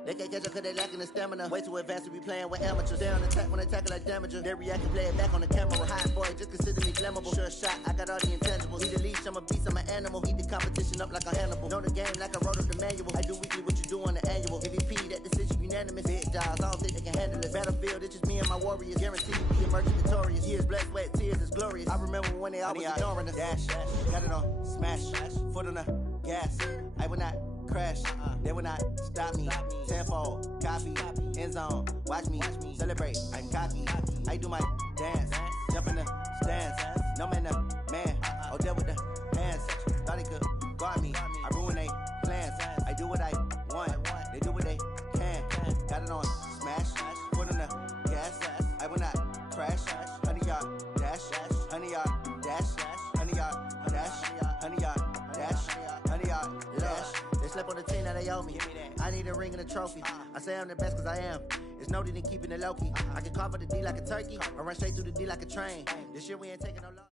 They can't catch up cause they lacking the stamina. Way too advanced to be playing with amateurs. Stay on attack when they tackle like damager. They react and play it back on the camera. Hot boy, just consider me flammable. Sure shot, I got all the intangibles. Need a leash, I'm a beast, I'm an animal. Eat the competition up like a Hannibal. Know the game like I wrote up the manual. I do weekly what you do on the annual. MVP, that decision unanimous. Big jobs, I don't think they can handle it. Battlefield, it's just me and my warriors. Guaranteed to be emerging victorious. Years, blood, sweat, tears, it's glorious. I remember when they always ignoring us. Dash, got it on smash. Foot on the gas. I will not crash. They will not stop me. Tenfold, copy, end zone. Watch me celebrate. I'm cocky. I do my dance. Jump in the stands. No man, man. Oh, there with the hands. Thought he could guard me. I ruin they plans. I do what I want. They do what they can. Got it on smash. Foot on the gas. I will not crash. 100-yard dash. 100-yard dash. 100-yard dash. 100-yard dash. 100-yard dash. They slept on the team that they owe me. I need a ring and a trophy. I say I'm the best cause I am. It's no need in keeping it low-key. I can carve up the D like a turkey or run straight through the D like a train. This year we ain't taking no loss.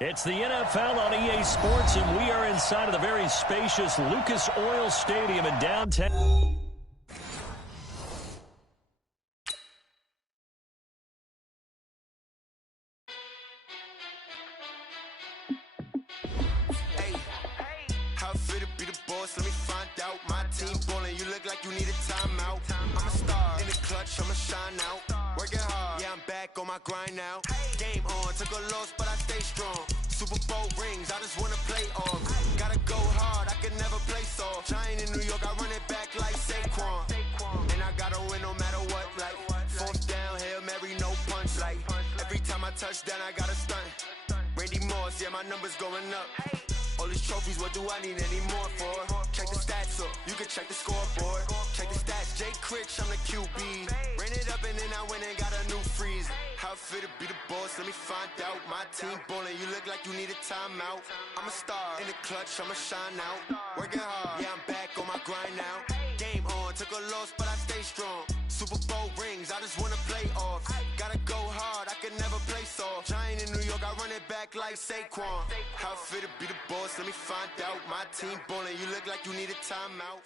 It's the NFL on EA Sports, and we are inside of the very spacious Lucas Oil Stadium in downtown. Let me find out. My team ballin', you look like you need a timeout. I'm a star in the clutch, I'ma shine out. Working hard, yeah, I'm back on my grind now. Game on, took a loss, but I stay strong. Super Bowl rings, I just wanna play off. Gotta go hard, I can never play soft. Giant in New York, I run it back like Saquon. And I gotta win no matter what, like fourth down, Hail Mary, no punch. Like every time I touch down, I gotta stunt. Randy Moss, yeah, my numbers going up. All these trophies, what do I need any more for? Check the stats up, you can check the scoreboard. Check the stats, Jay Critch, I'm the QB. Ran it up and then I went and got a new freeze. How it feel to be the boss, let me find out. My team ballin', you look like you need a timeout. I'm a star in the clutch, I'ma shine out. Working hard, yeah, I'm back on my grind now. Game on, took a loss, but I stay strong. Super Bowl rings, I just wanna play off. Gotta go hard, I can never play soft. Giant in New York, I run it back like Saquon. How it feel to be the boss, let me find out. My team ballin', you look like you need a timeout.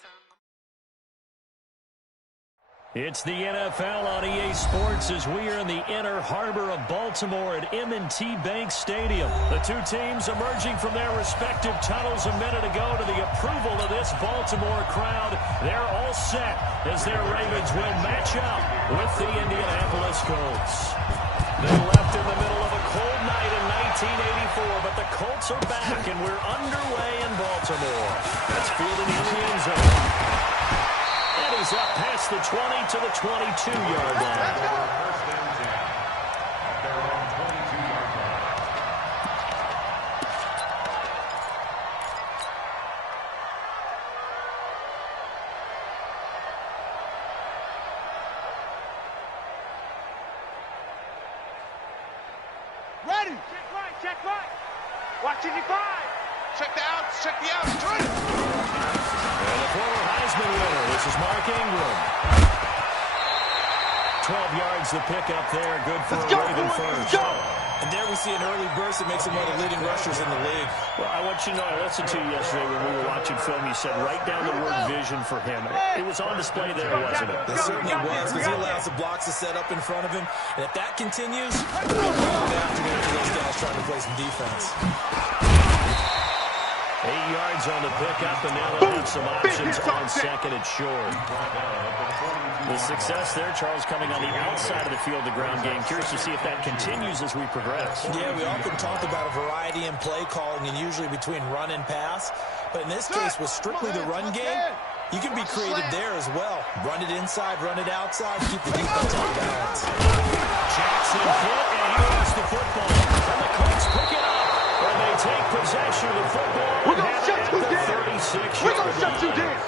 It's the NFL on EA Sports as we are in the inner harbor of Baltimore at M&T Bank Stadium. The two teams emerging from their respective tunnels a minute ago to the approval of this Baltimore crowd. They're all set as their Ravens will match up with the Indianapolis Colts. They left in the middle of a cold night in 1984, but the Colts are back and we're underway in Baltimore. That's fielded in the end zone. And he's up past the 20 to the 22-yard line. First and 10 at their own 22-yard line. Ready. Check right, check right. Watching your five. Check the outs, check the outs. Ready. And the former Heisman winner, this is Mark Ingram. 12 yards to pick up there, good for a Raven first. And there we see an early burst that makes him one of the leading rushers in the league. Well, I want you to know, I listened to you yesterday when we were watching film. You said right down the word vision for him. It was on display there, wasn't it? It certainly was, because he allows the blocks to set up in front of him. And if that continues, a real long afternoon for those guys trying to play some defense. 8 yards on the pickup, and now they'll have some options on second and short. The success there, Charles, coming on the outside of the field, the ground game. Curious to see if that continues as we progress. Yeah, we often talk about a variety in play calling and usually between run and pass. But in this case, with strictly the run game, You can be creative there as well. Run it inside, run it outside, keep the defense on balance. Jackson hit, and he lost the football. And the Colts pick it up. And they take possession of the football. We're going to shut you down. 36 We're going to shut you down.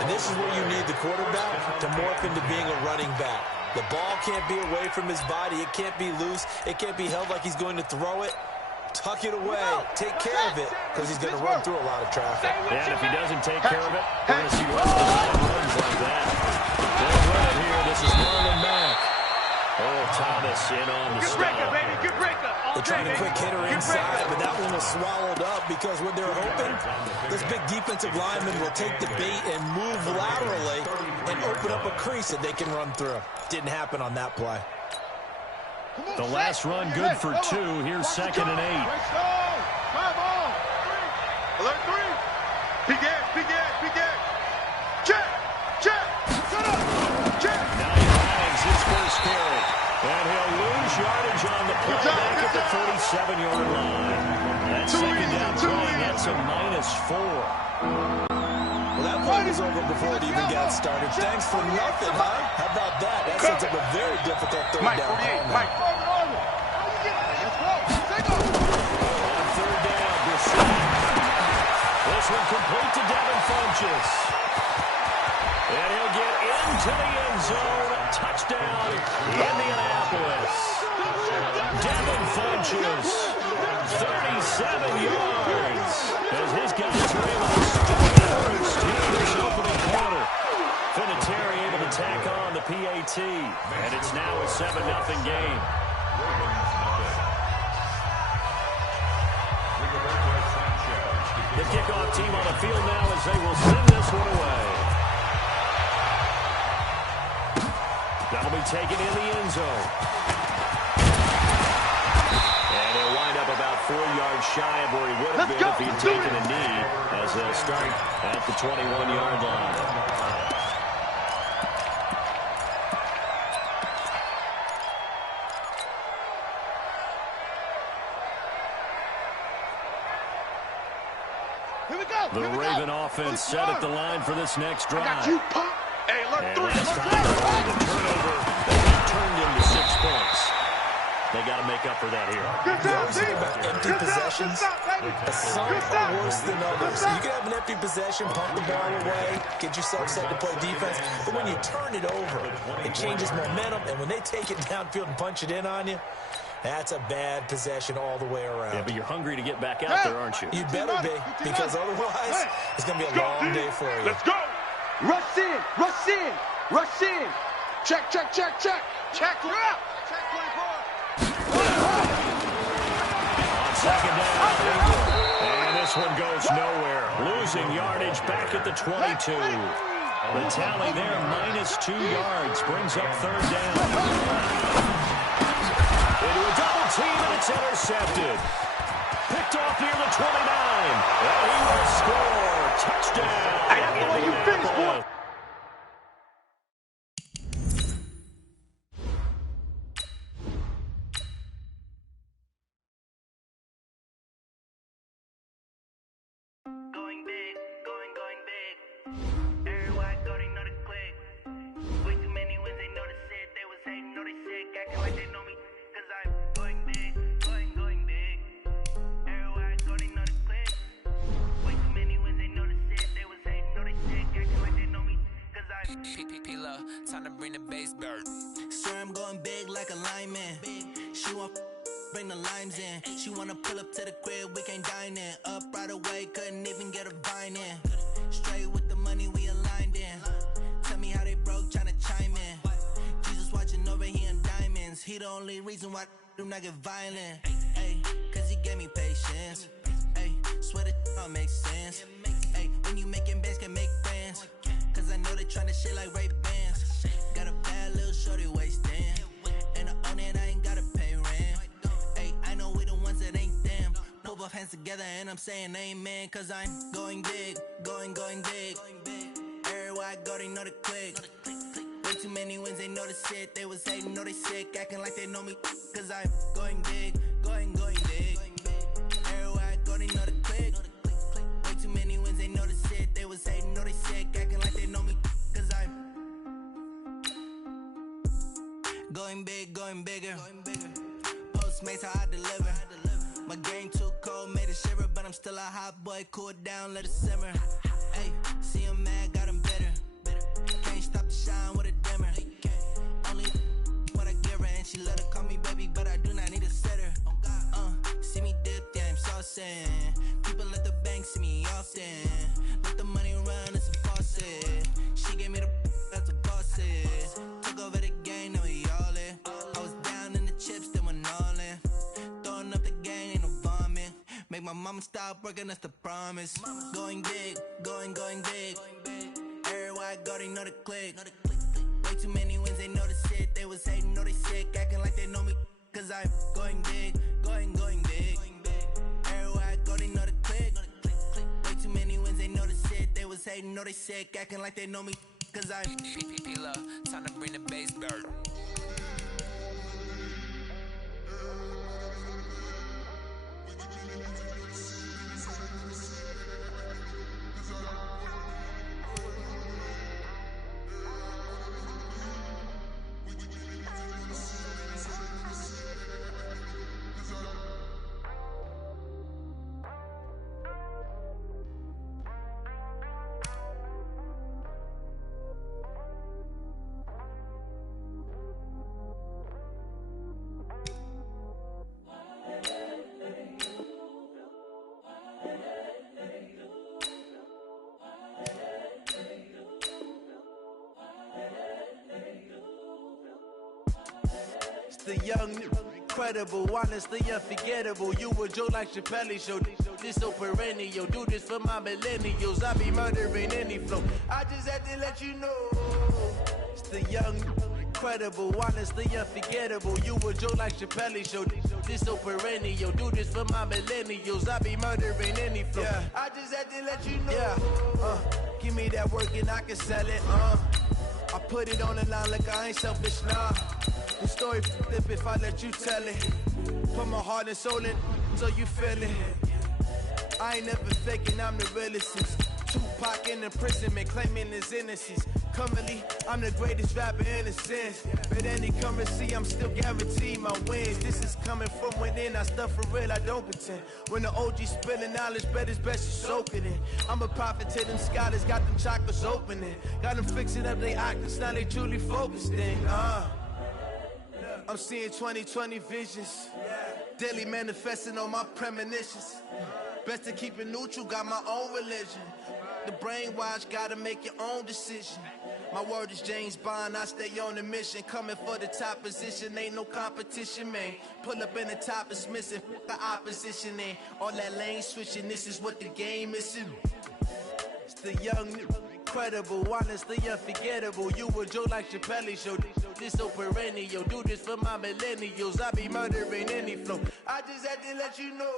And this is where you need the quarterback to morph into being a running back. The ball can't be away from his body. It can't be loose. It can't be held like he's going to throw it. Tuck it away. Take care of it, because he's going to run through a lot of traffic. And if he doesn't take care of it, we're going to see lots of runs like that. They'll run it here. This is Marlon Mack. Earl Thomas in on the stop. They're trying a quick hitter inside, but that one was swallowed up because what they're hoping, this big defensive lineman will take the bait and move laterally and open up a crease that they can run through. Didn't happen on that play. The last run good for 2. Here's 2nd and 8. Alert 3. Begin. Check. Now he bags his first carry. And he'll lose yardage on the play back at the 47-yard line. That's second down play. That's a -4. Well, that play was over before it even got started. Thanks for nothing, huh? How about that? That sets up a very difficult third down. Mike. On third down, Brissett. This one complete to Devin Funchess. And he'll get into the end zone. Touchdown, Indianapolis. Devin Funchess, 37 yards. As his guys are able to stop the first here in this opening quarter. Vinatieri able to tack on the PAT. And it's now a 7-0 game. The kickoff team on the field now as they will send this one away. That'll be taken in the end zone. And he'll wind up about 4 yards shy of where he would have been if he'd taken a knee, as they'll start at the 21-yard line. The Raven offense set at the line for this next drive. Hey, alert 3. Last time around the turnover, they got turned into 6 points. They got to make up for that here. You always hear about empty possessions. Some are worse than others. You can have an empty possession, pump the ball away, get yourself set to play defense. But when you turn it over, it changes momentum. And when they take it downfield and punch it in on you, that's a bad possession all the way around. Yeah, but you're hungry to get back out there, aren't you? You better be, because otherwise it's going to be a long day for you. Let's go. Rush in. Check. Check. On second down, and this one goes nowhere. Losing yardage back at the 22. The tally there, -2 yards, brings up third down. Into a double team, and it's intercepted. Picked off near the 29. And he will score. Touchdown. Hey, that's the way you finish, boy. Going big. Everywhere I go, they know the click. Way too many wins, they know the shit. They was hating, know they sick, acting like they know me. Cause I'm going big, going big. Everywhere I go, they know the click. Way too many wins, they know the shit. They was hating, know they sick, acting like they know me. Cause I'm P-P-P-Love, time to bring the bass bird. Swear I'm going big like a lineman. She want bring the limes in. She wanna pull up to the crib, we can't dine in. Up right away, couldn't even get a vine in. Straight with the money, we aligned in. Tell me how they broke, tryna chime in. Jesus watching over here in diamonds. He the only reason why do not get violent. Ay, cause he gave me patience. Ay, swear that all makes sense. Ay, when you making bands can make friends. Cause I know they tryna shit like Ray-Bans. Got a bad little shorty wasting. And I own it, I ain't gotta pay rent. Ay, I know we the ones that ain't them. Pull both hands together and I'm saying amen. Cause I'm going big, going big. Everywhere I go, they know the click. Way too many wins, they know the shit. They was hating, know they sick, acting like they know me. Cause I'm going big, going big. Everywhere I go, they know the click. Way too many wins, they know the shit. They was hating, know they sick, acting Going big, going bigger. Postmates how I deliver. My game too cold, made it shiver, but I'm still a hot boy. Cool it down, let it simmer. Hey, see him mad, got him bitter. Can't stop the shine with a dimmer. Only what I give her, and she let her call me baby, but I do not need a sitter. See me dip, yeah, I'm saucing. People at the bank see me often. Let the money run, it's a faucet. She gave me the that's a boss is. Took over the game, now we all in. I was down in the chips, then went all in. Throwing up the game, ain't no vomit. Make my mama stop working, that's the promise. Going big, going big. Everywhere I go, they know the click. Way too many wins, they know the shit. They was hating, know they sick, acting like they know me. Cause I'm going big, going big. Everywhere I go, they know the click. Way too many wins, they know the shit. They was hating, know they sick, acting like they know me. Cause I'm Love, time to bring the bass bird. The young, incredible, honestly unforgettable. You a joke like Chappelle show. This so perennial. Do this for my millennials. I be murdering any flow. I just had to let you know. It's the young, incredible, honestly unforgettable. You a joke like Chappelle show. This so perennial. Do this for my millennials. I be murdering any flow. Yeah. I just had to let you know. Yeah. Give me that work and I can sell it. I put it on the line like I ain't selfish, nah. The story flip if I let you tell it. Put my heart and soul in so you feel it. I ain't never faking, I'm the realest since Tupac in imprisonment, claiming his innocence. Currently, I'm the greatest rapper in a sense. But any currency, I'm still guaranteed my wins. This is coming from within, I stuff for real, I don't pretend. When the OG spilling knowledge, bet it's best you soak it in. I'm a prophet to them scholars, got them chakras opening. Got them fixing up their octaves, now they truly focused in. I'm seeing 2020 visions. Daily manifesting on my premonitions. Best to keep it neutral, got my own religion. The brainwash, gotta make your own decision. My word is James Bond, I stay on a mission. Coming for the top position, ain't no competition, man. Pull up in the top is missing, the opposition in. All that lane switching, this is what the game is. It's the young, incredible, honestly unforgettable. You a joke like Chappelle show. This so perennial. Do this for my millennials. I be murdering any flow. I just had to let you know.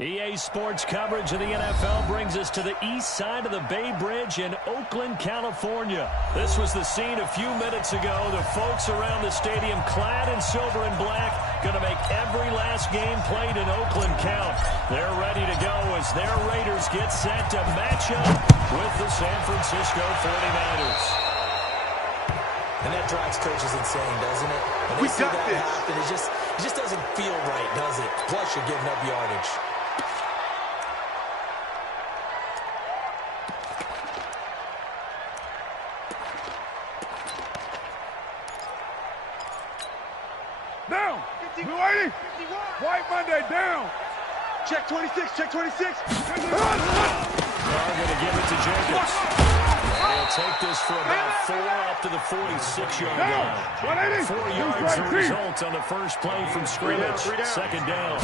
EA Sports coverage of the NFL brings us to the east side of the Bay Bridge in Oakland, California. This was the scene a few minutes ago. The folks around the stadium clad in silver and black going to make every last game played in Oakland count. They're ready to go as their Raiders get set to match up with the San Francisco 49ers. And that drives coaches insane, doesn't it? When they see that happen, it just doesn't feel right, does it? Plus, you're giving up yardage. Down. 280. White Monday down. Check 26. Check 26. They're going to give it to Jacobs. He'll take this for about 4 up to the 46-yard line. 4 yards the result on the first play from scrimmage. Second down.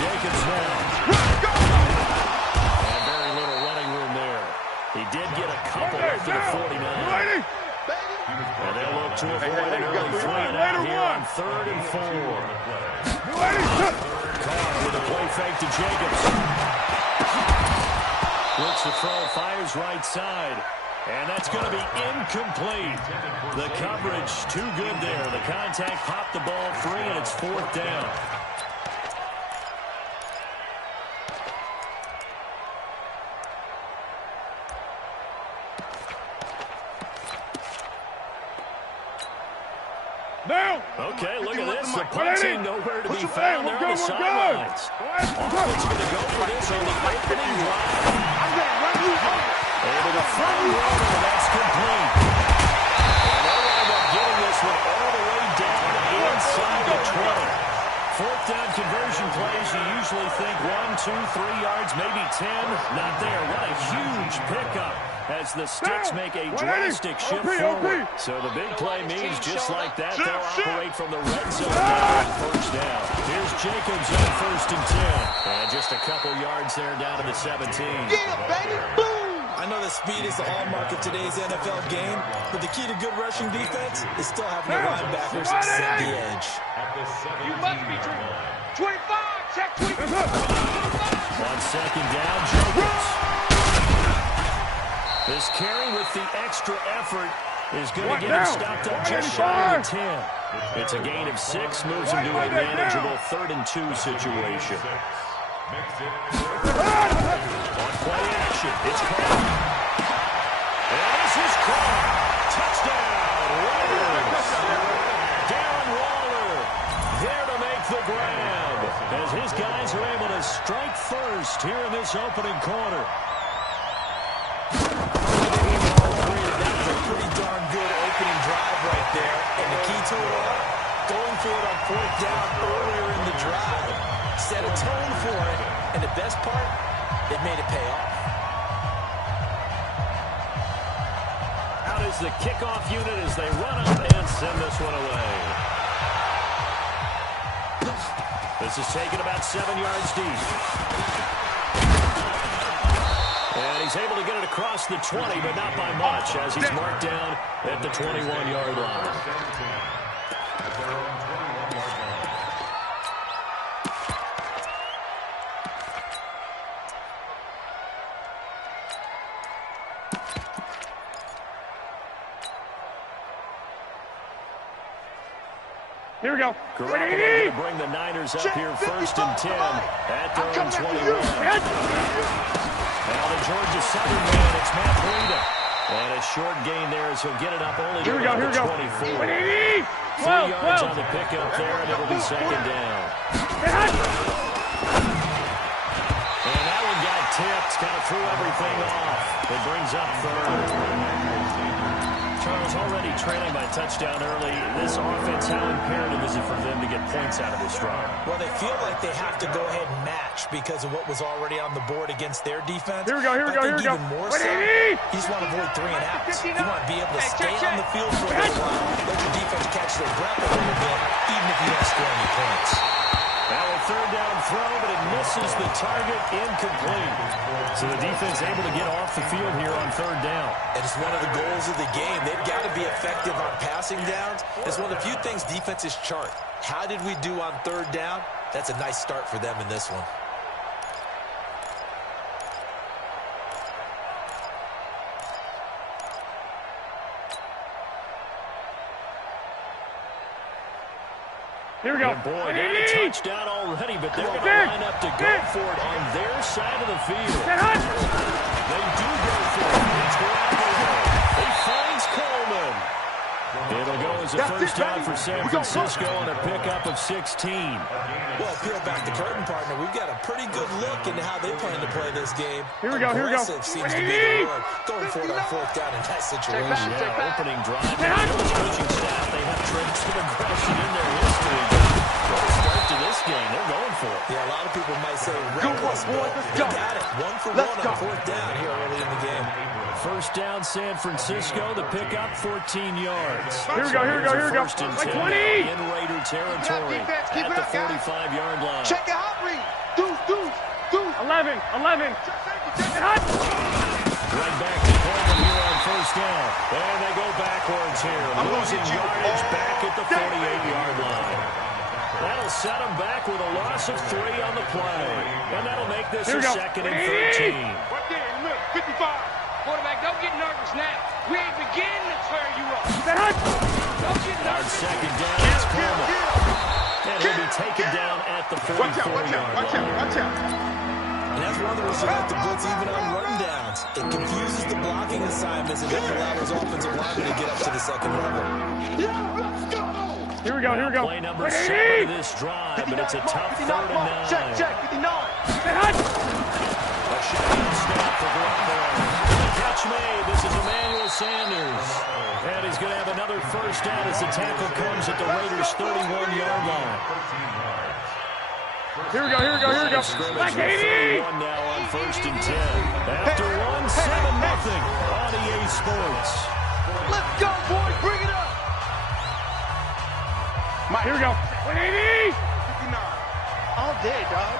Jacobs now. And very little running room there. He did get a couple up to the 49. And they'll look to avoid an early flat out here on 3rd and 4. Caught with a play fake to Jacobs. Looks to throw, fires right side. And that's going to be incomplete. The coverage too good there. The contact popped the ball free, and it's 4th down. Down. Okay, look at this. The punt team nowhere to be found there on the sidelines. Offense going to go for this on the opening drive. Able to front run, and that's complete. And they'll wind up getting this one all the way down inside the 20. Fourth down conversion plays, you usually think 1, 2, 3 yards, maybe 10. Not there. What a huge pickup as the Sticks make a drastic shift forward. So the big play means just like that, they'll operate from the red zone down first down. Here's Jacobs on 1st and 10. And just a couple yards there down to the 17. Yeah, baby. Boom. I know that speed is the hallmark of today's NFL game, but the key to good rushing defense is still having the linebackers set the edge. You must be true. 25, check 25. On 2nd down, Jacobs. This carry with the extra effort is going to get him stopped up just shy of the 10. It's a gain of 6, moves him to a manageable 3rd and 2 situation. On play action, it's caught. And this is caught. Touchdown, Raiders. Darren Waller there to make the grab as his guys are able to strike first here in this opening quarter. That was a pretty darn good opening drive right there. And the key to it all, going for it on 4th down earlier in the drive. Set a tone for it. And the best part, it made it pay off. Out is the kickoff unit as they run up and send this one away. This is taken about 7 yards deep. And he's able to get it across the 20, but not by much, as he's marked down at the 21-yard line. Here we go. Garoppolo going to bring the Niners up here 1st and 10 at their own 21. Now the Georgia Southern man, it's Matt Breida. And a short gain there as he'll get it up only to the 24. 3 yards on the pickup there, and it'll be 2nd down. And that one got tipped, kind of threw everything off. It brings up 3rd. Charles, already trailing by touchdown early. This offense, how imperative is it for them to get points out of this drive? Well, they feel like they have to go ahead and match because of what was already on the board against their defense. Here we go, here we go, here we go. Even more so, you just want to avoid 3 and outs. You want to be able to stay on the field for a little while, let your defense catch their breath a little bit, even if you don't score any points. Now a 3rd down throw, but it misses the target, incomplete. So the defense able to get off the field here on 3rd down. And it's one of the goals of the game. They've got to be effective on passing downs. It's one of the few things defenses chart. How did we do on 3rd down? That's a nice start for them in this one. Here we go. And boy, got a touchdown already, but they're going to line up to go for it on their side of the field. They do go for it. It's Garoppolo. He finds Coleman. It'll go as a 1st down for San Francisco and a pickup of 16. Well, peel back the curtain, partner. We've got a pretty good look into how they plan to play this game. Here we go, here we go. Aggressive seems to be the word. Going for it on 4th down in that situation. Yeah, opening drive. The coaching staff, they have traits of aggression in their history. What a start to this game. They're going for it. Yeah, a lot of people might say reckless, but they got it. 1 for 1 on 4th down here early in the game. 1st down, San Francisco. The pickup, 14 yards. Here we go, here we go, here we go. 1st and 10 20. in Raider territory at the 45-yard line. Check it out, read. Deuce. 11. Right back to Coleman here on 1st down. And they go backwards here. Losing yardage back at the 48-yard line. That'll set them back with a loss of 3 on the play. And that'll make this a 2nd and 13. Right there in the middle, 55. Quarterback, don't get nervous now. We ain't beginning to tear you up. Don't get On nervous. 2nd down, it's Coleman. And he'll be taken down at the 44-yard line. Watch out. And that's one of the reasons you like to blitz even on rundowns. It confuses the blocking assignments and doesn't allow those offensive linemen to get up to the 2nd level. Yeah, let's go. Here we go, here we go. Play number 7 of this drive, and it's a tough 3rd and 9. Check, 59. A shotgun snap for Garoppolo. The catch made. This is Emmanuel Sanders. And he's going to have another first down as the tackle comes at the Raiders' 31-yard line. Here we go, here we go, here we go. Like 31 now on 1st and 10. After 1, 7-0 on EA Sports. Let's go, boys. Bring it up. Here we go. 180. 59. All day, dog.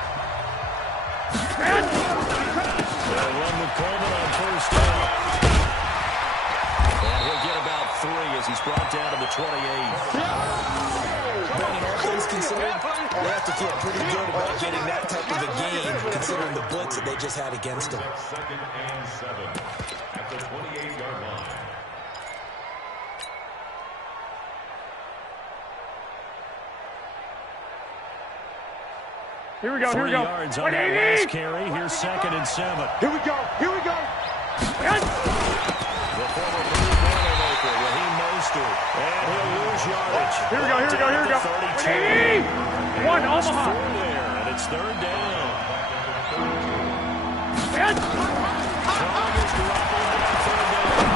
They'll run with Coleman on 1st down. And he'll get about 3 as he's brought down to the 28. Brandon, all things considered, they have to feel pretty good about getting that type of a gain, considering the blitz that they just had against them. 2nd and 7 at the 28-yard line. Here we go, here we 3 go. yards on that last carry. Here's 2nd and 7. Here we go, here we go. The former Blue Boilermaker, Raheem Mostert. And he'll lose yardage. Here we go, here we go, here we go. 32. 1, Omaha. 4 there, and it's 3rd down. Throwing is Garoppolo on 3rd down.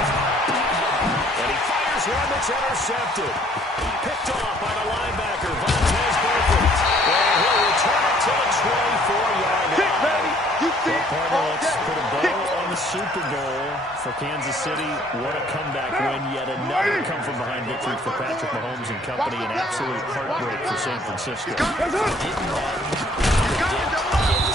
And he fires one that's intercepted. Picked off by the linebacker, Vontaze Burfict. And he'll return it to the 24-yard line. Let's put a bow on the Super Bowl for Kansas City. What a comeback win. Yet another come-from-behind victory for Patrick Mahomes and company. An absolute heartbreak for San Francisco. Kansas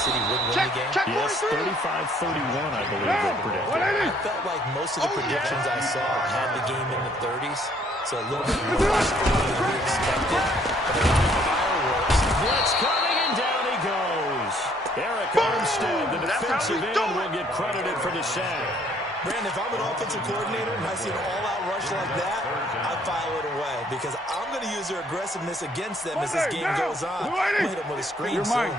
City would win the game? Yes, 35-31, I believe they predicted. I felt like most of the predictions I saw had the game in the 30s, so a little bit more than we expected. Fireworks. Blitz coming, and down he goes. Eric Armstead, the defensive end, will get credited for the sack. Brandon, if I'm an offensive coordinator and I see an all-out rush like that, I file it away because I'm going to use their aggressiveness against them as this game goes on. I'm hit them with a screen soon.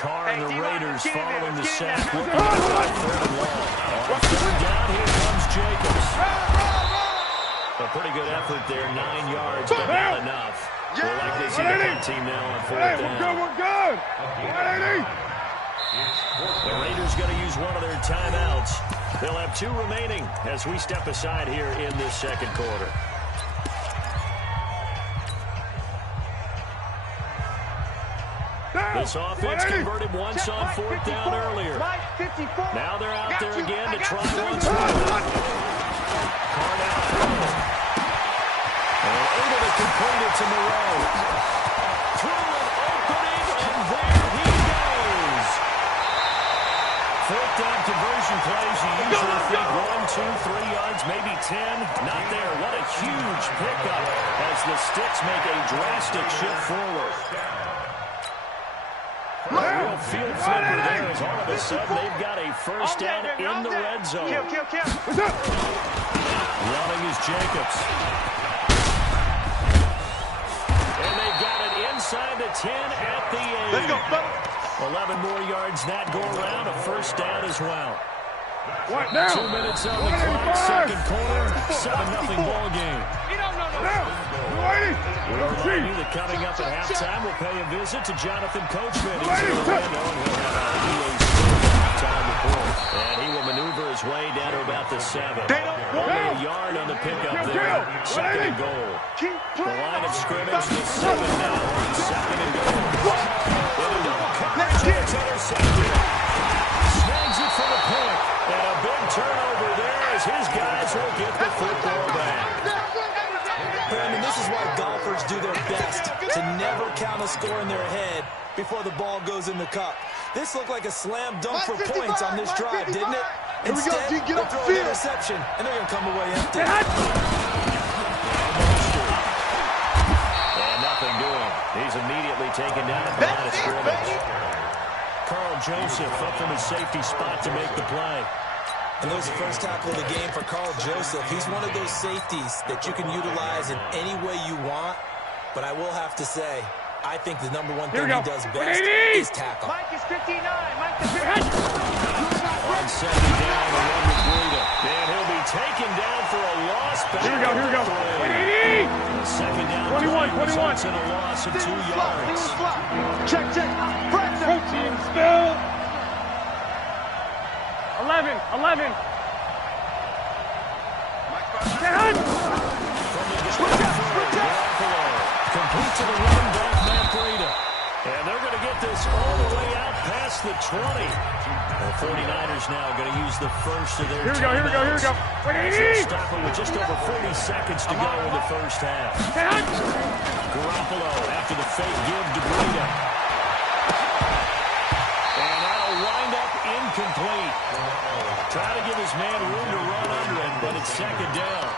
Carr and the Raiders following the sack. Looking for 3rd and long. On 3rd down, here comes Jacobs. A pretty good effort there, 9 yards, but not enough. We'll likely see the punt team now on 4th down. We're good. 180. The Raiders going to use one of their timeouts. They'll have 2 remaining as we step aside here in this 2nd quarter. This offense converted once on 4th down earlier. Now they're out there again to try once more. Carr now throws. And able to complete it to Moreau. Through an opening, and there he goes. 4th down conversion plays. You usually think 1, 2, 3 yards, maybe 10. Not there. What a huge pickup as the Sticks make a drastic shift forward. A real field flipper there as all of a sudden they've got a first down in the red zone. Running is Jacobs. And they've got it inside the 10 at the 8. Let's go, 11 more yards that go around. A first down as well. What now? 2 minutes on the clock, 2nd quarter, 7-0 ball game. We remind you that coming up at halftime, we'll pay a visit to Jonathan Coachman. He's in Orlando, and he'll have our EA Sports halftime report. And he will maneuver his way down to about the 7. Only a yard on the pickup there. 2nd and goal. The line of scrimmage is 7 now. 2nd and goal. With a double coverage, it's intercepted. Snags it for the pick. And a big turnover there as his guys will get the football back. Brandon, this is why golfers do their best to never count a score in their head before the ball goes in the cup. This looked like a slam dunk for points on this drive, didn't it? Instead, they throw an interception, and they're going to come away empty. And nothing doing. He's immediately taken down at the line of scrimmage. Carl Joseph up from his safety spot to make the play. And there's the first tackle of the game for Carl Joseph. He's one of those safeties that you can utilize in any way you want. But I will have to say, I think the number one thing he does best is tackle. Mike is 59. Mike is 59. On 2nd down, the run with Breida. And he'll be taken down for a loss. Here we go, here we go. 180. second down 21, play results in a loss of 2 yards. Check. Coaching still. 11. Complete to the running back, Matt Breida. And they're going to get this all the way out past the 20. The 49ers now going to use the first of their Here we go. Stop it with just over 40 seconds to go in the first half. Garoppolo after the fake give to Breida. And that'll wind up incomplete. Try to give his man room to run under it, but it's second down.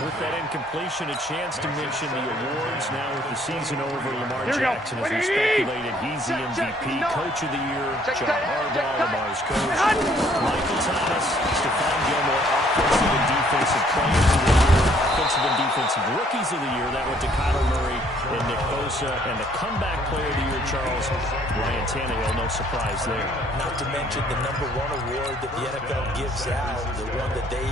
With that incompletion, a chance to mention the awards. Now with the season over, Lamar Jackson, as we speculated, he's the MVP, Coach of the Year, John Harbaugh, Lamar's coach, Michael Thomas, Stephon Gilmore, Offensive and Defensive Players of the Year, Offensive and Defensive Rookies of the Year. That went to Kyler Murray and Nick Bosa, and the Comeback Player of the Year, Charles, Ryan Tannehill. No surprise there. Not to mention the #1 award that the NFL gives out, the one that they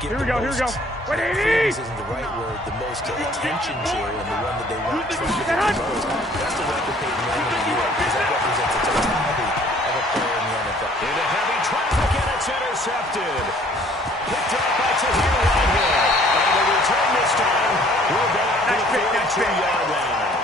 give Here we go. This isn't the right word, the most attention to, and the one that they want to treated the most. That's the record paid man of the year, because that represents the totality of a player in the NFL. Into heavy traffic, and it's intercepted. Picked up by Tahir Whitehead. And the return this time will go out to the 42-yard line.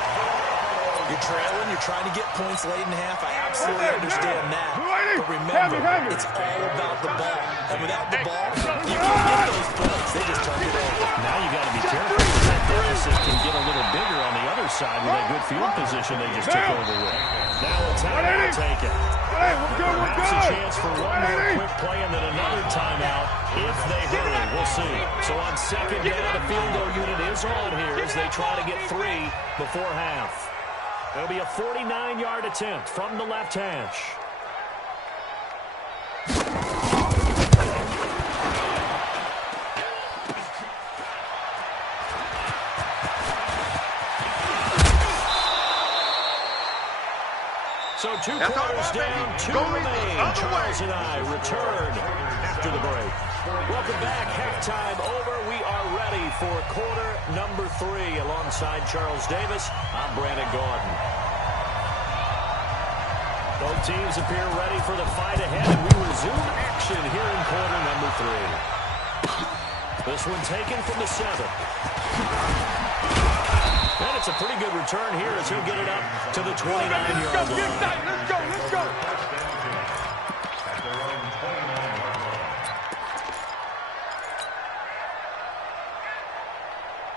You're trailing, you're trying to get points late in the half. I absolutely understand that. But remember, it's all about the ball. And without the ball, you can't get those points. They just turned it over. Now you got to be careful because that deficit can get a little bigger on the other side with that good field position they just took over with. Now a timeout taken. Perhaps a chance for one more quick play and then another timeout if they hurry. We'll see. So on second down, the field goal unit is on here as they try to get 3 before half. It'll be a 49-yard attempt from the left hash. So 2 quarters down, 2 remain. Charles and I return after the break. Welcome back. Halftime over. We are ready for quarter number 3. Alongside Charles Davis, I'm Brandon Gordon. Both teams appear ready for the fight ahead, and we resume action here in quarter number 3. This one taken from the 7. And it's a pretty good return here as he'll get it up to the 29-yard line. Let's go.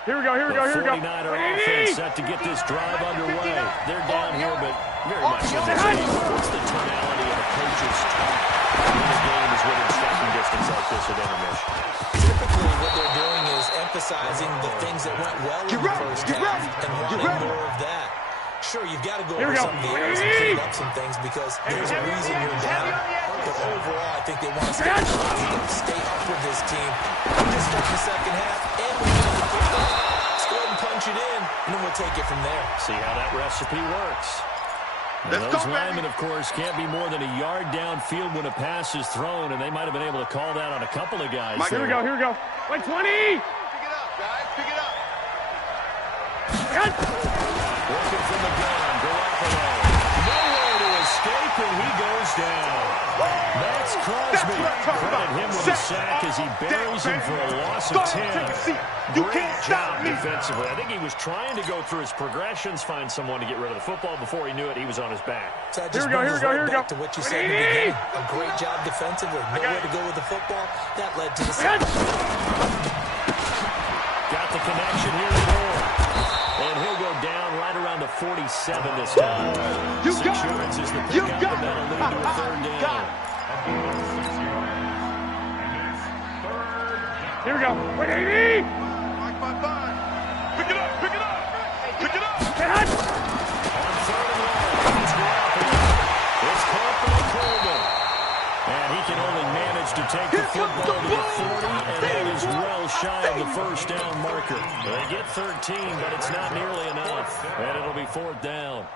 Here we go. 49er offense set to get this drive underway. They're down here, but very much in this game. What's the tonality of a coach's talk when the game is within striking distance like this at intermission? Typically, what they're doing is emphasizing the things that went well in the first half and wanting more of that. Sure, you've got to go over some of the areas and clean up some things because there's a reason you're down. But overall, I think they want to stay positive, stay up with this team. Just start the second half, and we get the football. Let's go ahead and punch it in, and then we'll take it from there. See how that recipe works. And those linemen, of course, can't be more than a yard downfield when a pass is thrown, and they might have been able to call that on a couple of guys. Here we go. 120. Pick it up, guys. Pick it up. Working from the gun, Garoppolo. Nowhere to escape, and he goes down. That's Crosby. Credit him with a sack as he buries him for a loss of 10. Great job defensively. I think he was trying to go through his progressions, find someone to get rid of the football. Before he knew it, he was on his back. So that just brings us right back to what you said in the beginning. A great job defensively. Nowhere to go with the football. That led to the sack. Got the connection here to Moore. And he'll go down right around the 47 this time. 6 yards is the pickup, and that'll lead to a third down. Here we go. 180. 5. Pick it up. Pick it up. On third and long, it's Garoppolo. It's Corporal Coleman. And he can only manage to take the football to the 40, and that is well shy of the first down marker. They get 13, but it's not nearly enough. And it'll be 4th down.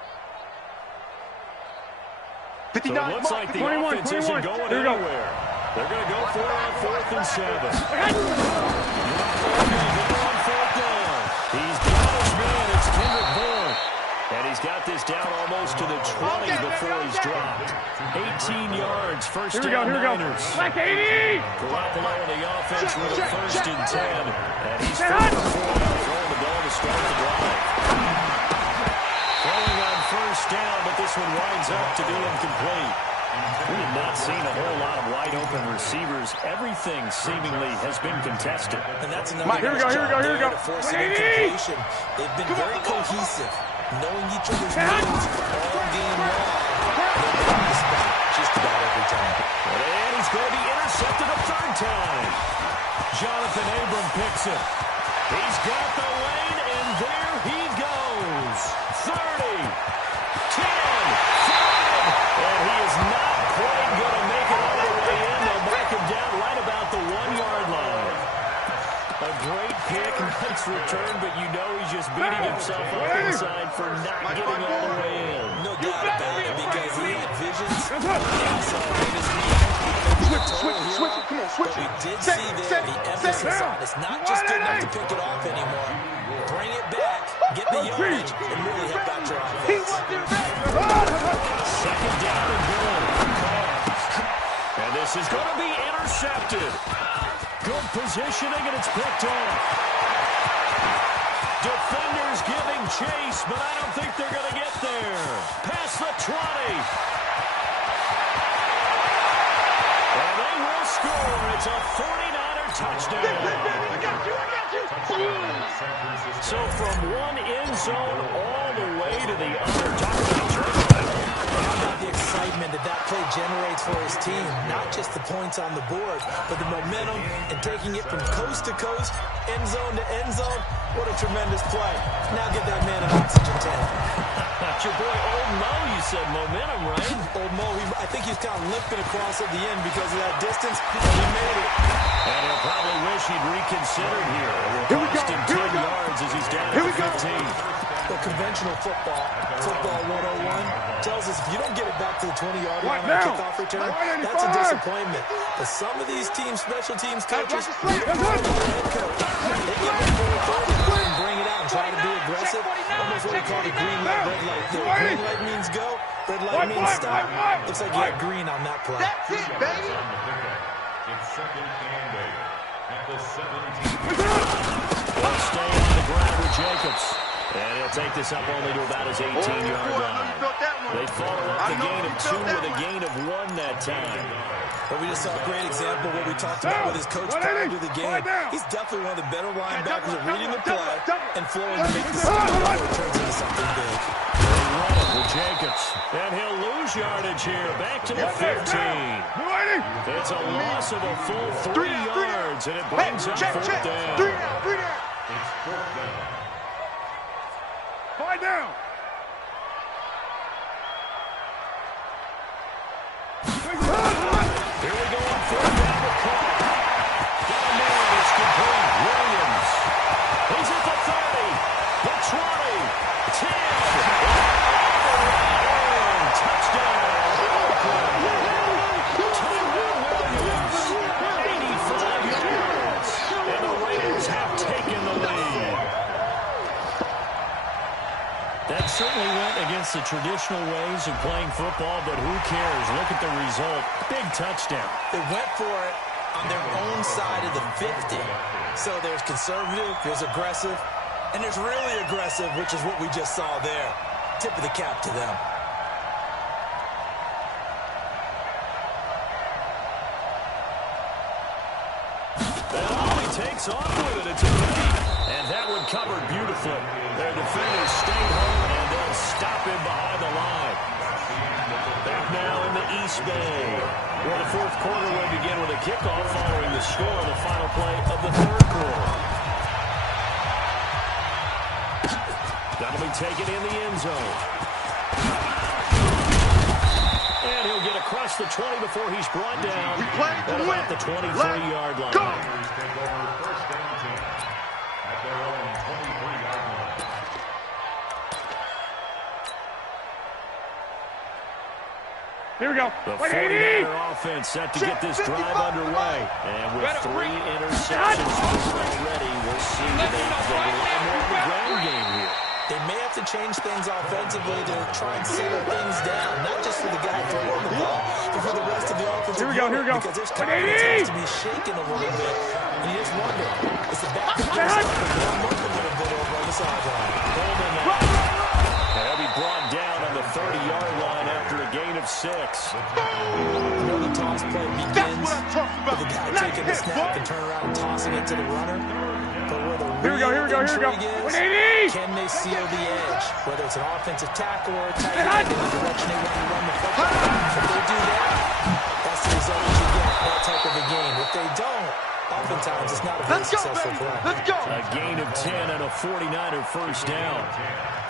So it looks like the offense isn't going anywhere. They're going to go for it on 4th and 7. He's got it He's got this down almost to the 20 before he's dropped. 18 yards, first down Niners. Black 80! Garoppolo on the offense with a first and 10. And he's throwing the ball to start the drive. Throwing on first down, but this one winds up to be incomplete. We have not seen a whole lot of wide-open receivers. Everything seemingly has been contested. And that's another Here we go. to force an incompletion. They've been very cohesive, knowing each other's moves all game long. They've got this back just about every time. And he's going to be intercepted a third time. Jonathan Abram picks it. He's got the lane, and there he goes. 30, 10, 5, and he is not quite going to make it all the way in. They'll mark him down right about the 1-yard line. A great pick, nice return, but you know he's just beating himself up inside for not getting all the way in. No doubt about it, because he had visions. Switch it, come on, switch it. We did see there the emphasis on it's not just good enough to pick it off anymore. Bring it back, get the yardage, and really help out your offense. Second down and goal. And this is going to be intercepted. Good positioning, and it's picked off. Defenders giving chase, but I don't think they're going to get there. Past the 20. And they will score. It's a 49er touchdown. I got you. So from one end zone all the way to the other. Talk about turnover. How about the excitement that play generates for his team? Not just the points on the board, but the momentum and taking it from coast to coast, end zone to end zone. What a tremendous play. Now get that man an oxygen tank. That's your boy Old Mo, you said momentum, right? Old Mo, I think he's kind of limping across at the end because of that distance, but he made it. And he'll probably wish he'd reconsidered here. It will cost him 10 yards as he's down at the 15. Well, conventional football 101, tells us if you don't get it back to the 20-yard line on a kickoff return, that's a disappointment. But some of these teams, special teams coaches, they give them full authority and bring it out and try to be aggressive. Almost what we call the green light, red light. The green light means go, red light means stop. Looks like you had green on that play. That's it, baby. It's second and 8 at the 17. They'll stay on the ground with Jacobs. And he'll take this up only to about his 18-yard line. They follow up the gain of 2 with a gain of 1 that time. But we just saw a great example of what we talked about with his coach prior to the game. He's definitely one of the better linebackers at reading the play and flowing to make the scheme before it turns into something big. They run it with Jacobs. And he'll lose yardage here. Back to the 15. It's a loss of a full 3 yards, and it brings up 4th down. 3 down. It's 4th down. 5 down. Here we go on 4th down with Clark. Got a man that's complete. Williams. He's at the 30, the 20, 10. Touchdown. Tyrell Williams. 85 yards. And the Raiders have taken the lead. That certainly went against the traditional ways of playing football, but who cares? Look at the result. Big touchdown. They went for it on their own side of the 50. So there's conservative, there's aggressive, and there's really aggressive, which is what we just saw there. Tip of the cap to them. And he takes off with it. It's a lead. And that one covered beautifully. Their defenders stayed home, and they'll stop him behind the line. Back now in the East Bay, where the 4th quarter will begin with a kickoff following the score of the final play of the 3rd quarter. That'll be taken in the end zone. And he'll get across the 20 before he's brought down at about the 23-yard line. Take over 1st and 10 at their own 23-yard line. Here we go. The 49er offense set to get this drive underway. And with 3 interceptions already, we'll see that they rely more on the ground game here. They may have to to change things offensively to try and settle things down, not just for the guy throwing the ball, but for the rest of the offensive unit, because there's confidence has to be shaken a little bit. And you just wonder, is the back of this up and warm up a little bit over on the sideline? They'll be brought down on the 30-yard line after a gain of 6. The toss play begins with the guy taking the snap and turn around and tossing it to the runner. But where the real intrigue is, can they seal the edge? Whether it's an offensive tackle or a tight end in the direction they want to run the football. If they do that, that's the result that you get, that type of a game. If they don't, oftentimes it's not a very successful play. Let's go. A gain of 10 and a 49er first down.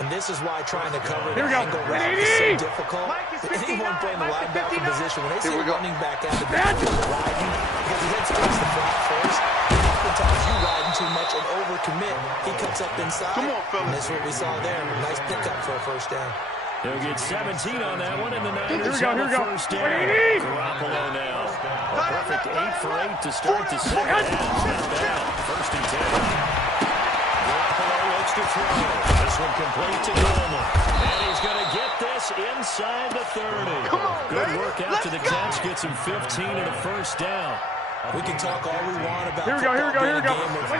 And this is why trying to cover the angle route is so difficult. Anyone playing the linebacker position, when they see a running back out of the backfield riding, because he heads towards the flat first, oftentimes you riding too much and overcommit. He cuts up inside. Come on, fellas. And that's what we saw there. Nice pickup for a first down. They'll get 17 on that one, and the Niners have a first down. Garoppolo now. A perfect 8 for 8 to start the second half. Not bad. First and 10. Garoppolo looks to throw. This one complete to Gilmore. And he's going to get this inside the 30. Good work out to the catch. Gets him 15 and a first down. We can talk all we want about football being a game of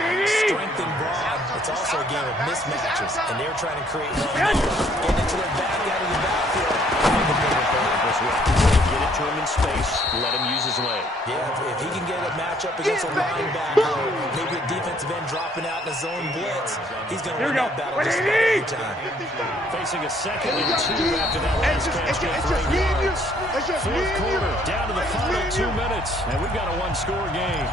strength and broad. It's also a game of mismatches, and they're trying to create one there. Get into their back out of the backfield. Get it to him in space. Let him use his leg. Yeah, if he can get a matchup against a linebacker, or maybe a defensive end dropping out in a zone blitz, he's going to win that battle just about every time. Facing a 2nd and 2 after that last catch for 8 yards. Fourth quarter, down to the final 2 minutes, and we've got a one-score game.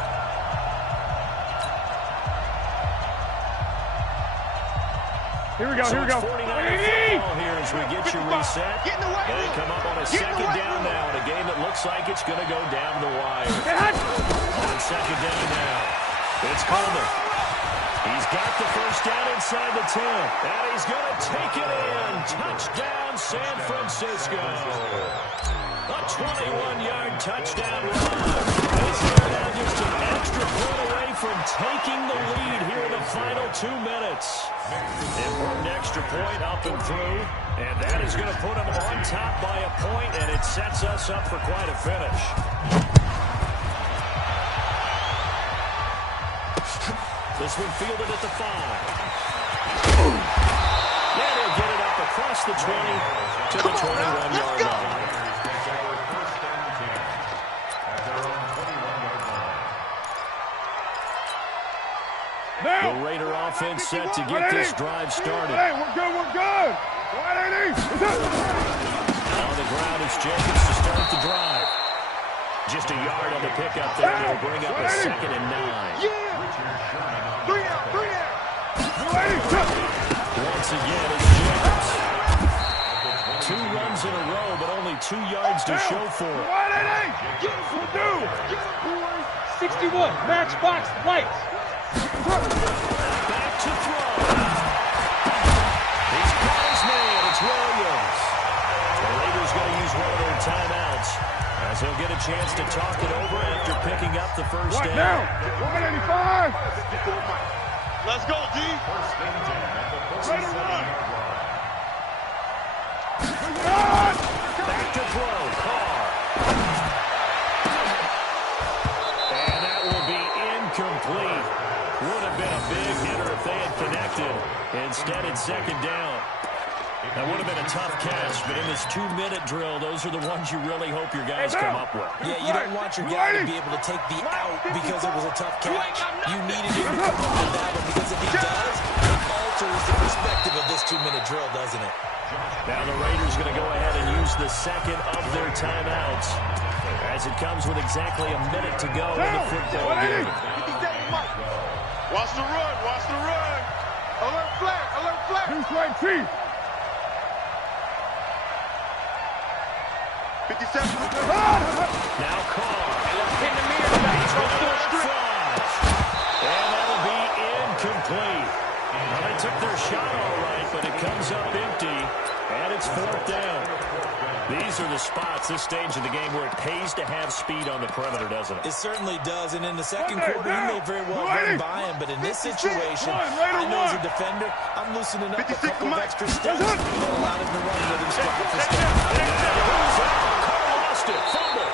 Here we go, here we go. 49er football here as we get you reset. They come up on a second down now in a game that looks like it's going to go down the wire. On second down now, it's Coleman. He's got the first down inside the 10, and he's going to take it in. Touchdown, San Francisco. A 21-yard touchdown run. They're now just an extra point away from taking the lead here in the final 2 minutes. Important extra point up and through, and that is going to put them on top by a point, and it sets us up for quite a finish. This one fielded at the 5. And he'll get it up across the 20 to the 21-yard line. The Raider offense set to get this drive started. Hey, we're good, we're good. On the ground is Jacobs to start the drive. Just a yard on the pickup there. They'll bring up a 2nd and 9. Three out. Once again, it's Jacobs. 2 runs in a row, but only 2 yards to show for it. 61, matchbox, lights. Back to throw. He's got his man. It's Williams. The Raiders going to use one of their timeouts as he'll get a chance to talk it over after picking up the first down. Now, 185. Let's go, D. Back to throw. Carr. And that will be incomplete. Would have been a big hitter if they had connected. Instead, it's 2nd down. That would have been a tough catch, but in this 2-minute drill, those are the ones you really hope your guys come up with. Yeah, you don't want your guy to be able to take the out because it was a tough catch. You needed him to come up with that one because if he does, it alters the perspective of this 2-minute drill, doesn't it? Now the Raiders going to go ahead and use the 2nd of their timeouts as it comes with exactly a minute to go in the football game. Watch the run. Alert flag. Who's right, Chief? 57. Now Carr. In the mirror. And that'll be incomplete. Well, they took their shot all right, but it comes up empty, and it's 4th down. These are the spots, this stage of the game, where it pays to have speed on the perimeter, doesn't it? It certainly does, and in the second quarter, he may very well run by him, but in this situation, I know as a defender, I'm loosening up a couple of extra steps and allowing him to run with him step for step. Lost it, fumble.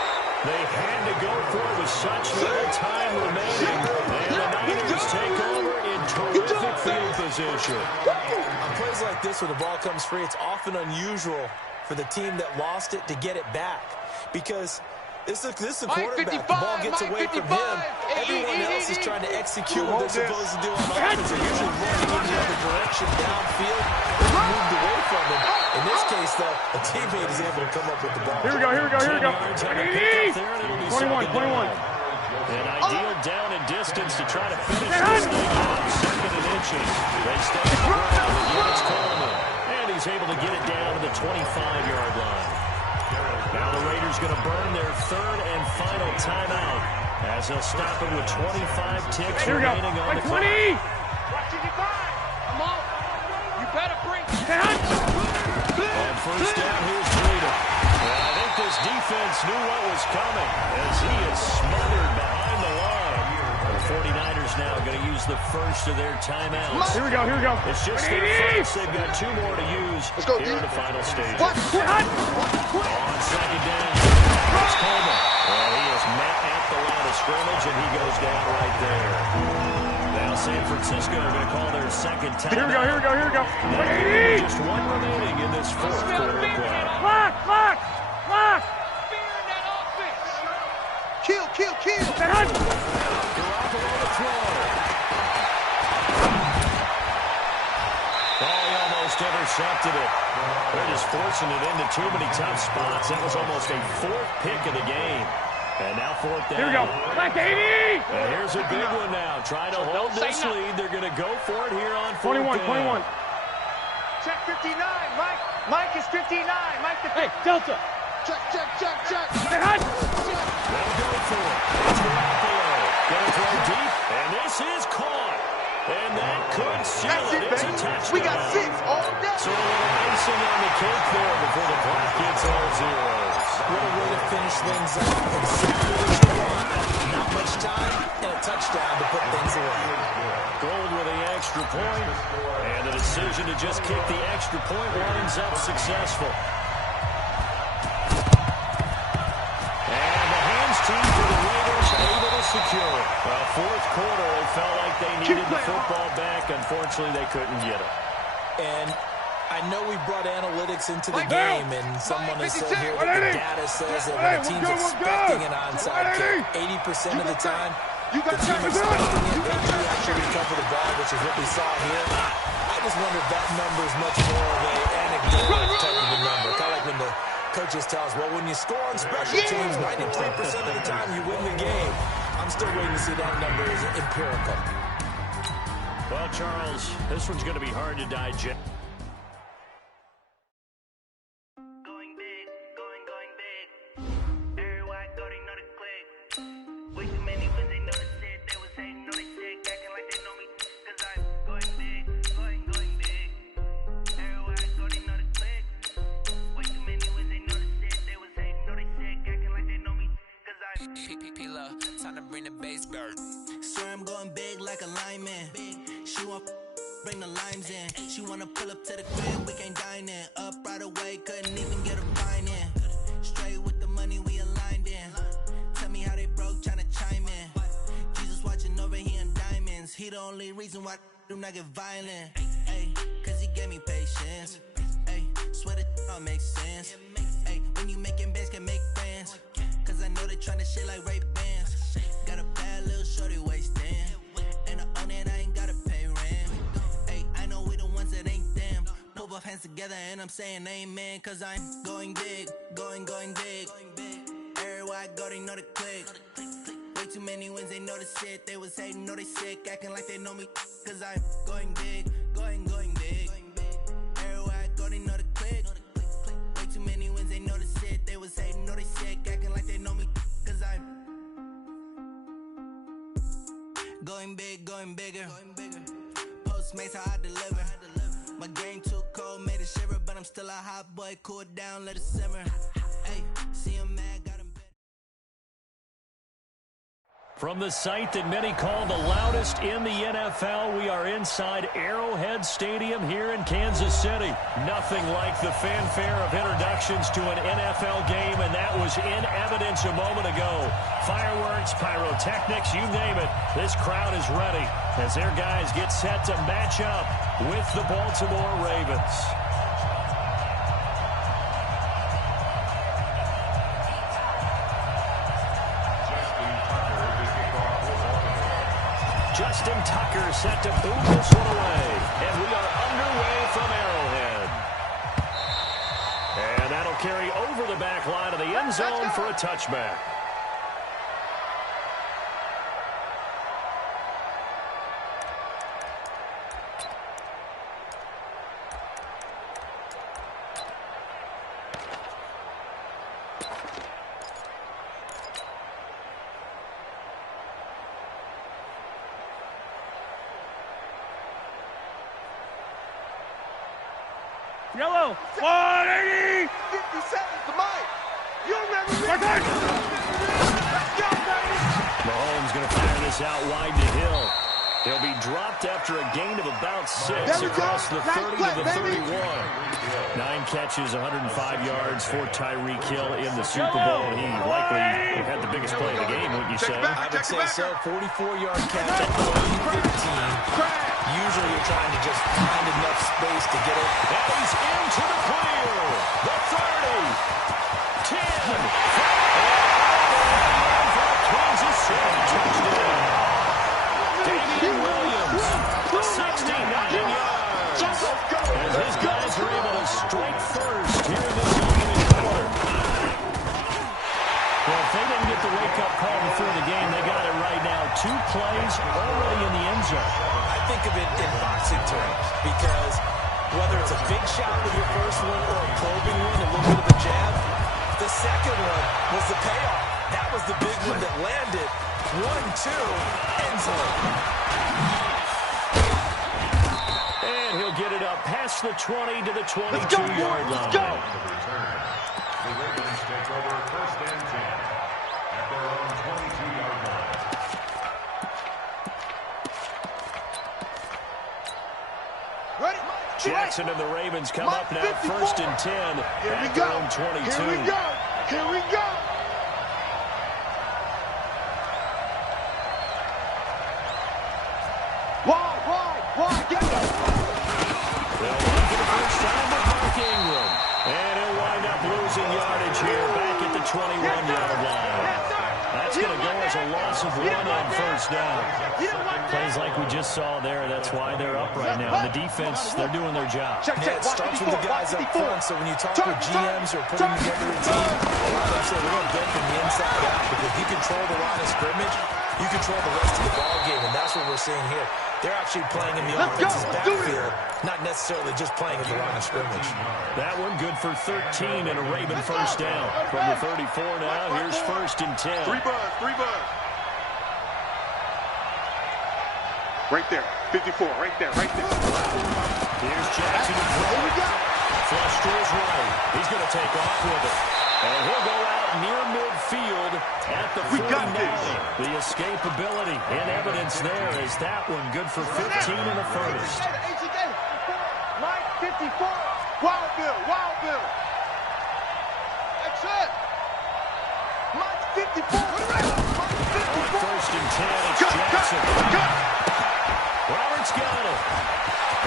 They had to go for it with such little time remaining, and the Niners take over in terrific field position. On plays like this, when the ball comes free, it's often unusual for the team that lost it to get it back, because this is a quarterback. The ball gets away from him. Everyone else is trying to execute what they're supposed to do on offense. They're usually running in the other direction downfield. They're moved away from him. In this case, though, a teammate is able to come up with the ball. Here we go. 21. An ideal down and distance to try to finish this thing off. Second and inches. They stay on the ground. It's Coleman. And he's able to get it down to the 25-yard line. Now the Raiders going to burn their third and final timeout as they'll stop it with 25 ticks remaining on the clock. 20! I'm out. You better bring. On first down, here's Breida. Well, I think this defense knew what was coming as he is smothered behind the line. The 49ers now going to use the first of their timeouts. Here we go. It's just their first. They've got two more to use here in the final stage. On second down, it's Coleman. Well, he is met at the line of scrimmage, and he goes down right there. Now San Francisco are going to call their second timeout. Here we go. Just one remaining in this fourth quarter of play. Clock! Fear in that offense. Kill. Garoppolo to throw. Oh, he almost intercepted it. They're just forcing it into too many tough spots. That was almost a fourth pick of the game. And now fourth down. Here we go. Back 80! And here's a big one now. Trying to hold this lead. They're going to go for it here on fourth 21. Check 59, Mike. Mike is 59. Mike the Hey, Delta. Check. They'll go for it. It's Garoppolo. Going to throw deep. And this is caught. And that could seal it. It's a touchdown. We got 6 all day. So a little icing on the cake there before the clock gets all zeros. What a way to finish things up. Exactly what you want. Not much time and a touchdown to put things away. Gold with the extra point. And the decision to just kick the extra point winds up successful. And the hands team for the Raiders able to secure it. Well, fourth quarter, they felt like they needed the football back. Unfortunately, they couldn't get it. And I know we brought analytics into the game, and someone has said here that the data says that when a team's expecting an onside kick, 80% of the time, the team expecting it, they do actually recover the ball, which is what we saw here. I just wonder if that number is much more of an anecdotal type of a number. Kind of like when the coaches tell us, well, when you score on special teams, 93% of the time you win the game. I'm still waiting to see that number is empirical. Well, Charles, this one's going to be hard to digest. Time to bring the base bird. Swear I'm going big like a lineman. She want bring the limes in. She wanna pull up to the crib, we can't dine in. Up right away, couldn't even get a fine in. Straight with the money we aligned in. Tell me how they broke, tryna chime in. Jesus watching over here in diamonds. He the only reason why I do not get violent. Ay, cause he gave me patience. Ay, swear that all makes sense. Ay, when you making bands, can make friends. Cause I know they tryna shit like Ray-Bans. Got a bad little shorty wasting. And I own it, I ain't gotta pay rent. Ay, I know we the ones that ain't them. Put both hands together and I'm saying amen. Cause I'm going big, going big. Everywhere I go, they know the click. Way too many wins, they know the shit. They was hating, know they sick, acting like they know me. Cause I'm going big, going big. Everywhere I go, they know the click. Way too many wins, they know the shit. They was hating, know they sick, acting like they know me. Cause I'm going big, going bigger. Postmates how I deliver. My game too cold, made it shiver, but I'm I'm still a hot boy, cool it down, let it simmer. Hey, see him mad, got him better. From the site that many call the loudest in the NFL, we are inside Arrowhead Stadium here in Kansas City. Nothing like the fanfare of introductions to an NFL game, and that was in evidence a moment ago. Fireworks, pyrotechnics, you name it. This crowd is ready as their guys get set to match up with the Baltimore Ravens. Justin Tucker set to boot this one away. And we are underway from Arrowhead. And that'll carry over the back line of the end zone for a touchback. Yellow. 180. 50 seconds to Mike. You remember me? Let's go, baby. Mahomes going to fire this out wide to Hill. He'll be dropped after a gain of about 6 across the 30 to the 31. 9 catches, 105 yards for Tyreek Hill in the Super Bowl. He likely had the biggest play of the game, wouldn't you say? I would say so. 44-yard catch at the 15. Usually you're trying to just find enough space to get it. And he's into the clear. The 30. 10. For a Kansas City touchdown. Damian Williams, 69 yards. As his guys are able to strike first here in this opening quarter. Well, if they didn't get the wake-up call before the game, they got it right now. 2 plays already in the end zone. I think of it in boxing terms because whether it's a big shot with your first one or a probing one, a little bit of a jab, the second one was the payoff. That was the big one that landed. 1-2, end zone. And he'll get it up past the 20 to the 22-yard line. The Ravens take over first and 10 at their own 22-yard line. Ready? Jackson and the Ravens come up now, first and 10 at their own 22. Here we go. Here we go. Wide, get it. They'll run for the first time with Mark Ingram. And he'll wind up losing yardage here back at the 21-yard line. That's going to go as a loss of 1 on first down. Plays like we just saw there, that's why they're up right now. And the defense, they're doing their job. Yeah, it starts with the guys up front, so when you talk with GMs or putting together a team, a lot of them say we're going to build from the inside out because if you control the line of scrimmage, you control the rest of the ball game, and that's what we're seeing here. They're actually playing in the offense's backfield, not necessarily just playing in the line of scrimmage. That one good for 13 and a Raven first down. From the 34 now, here's first and 10. 3 buzz. Right there, 54, right there. Here's Jackson in front. Flush to his right. He's going to take off with it. And he'll go out near midfield at the 49. The escapability in evidence there is that one good for 15 in the first. Mike, 54. Wild Bill. That's it. Mike, 54. First and 10, it's Jackson. Roberts got it.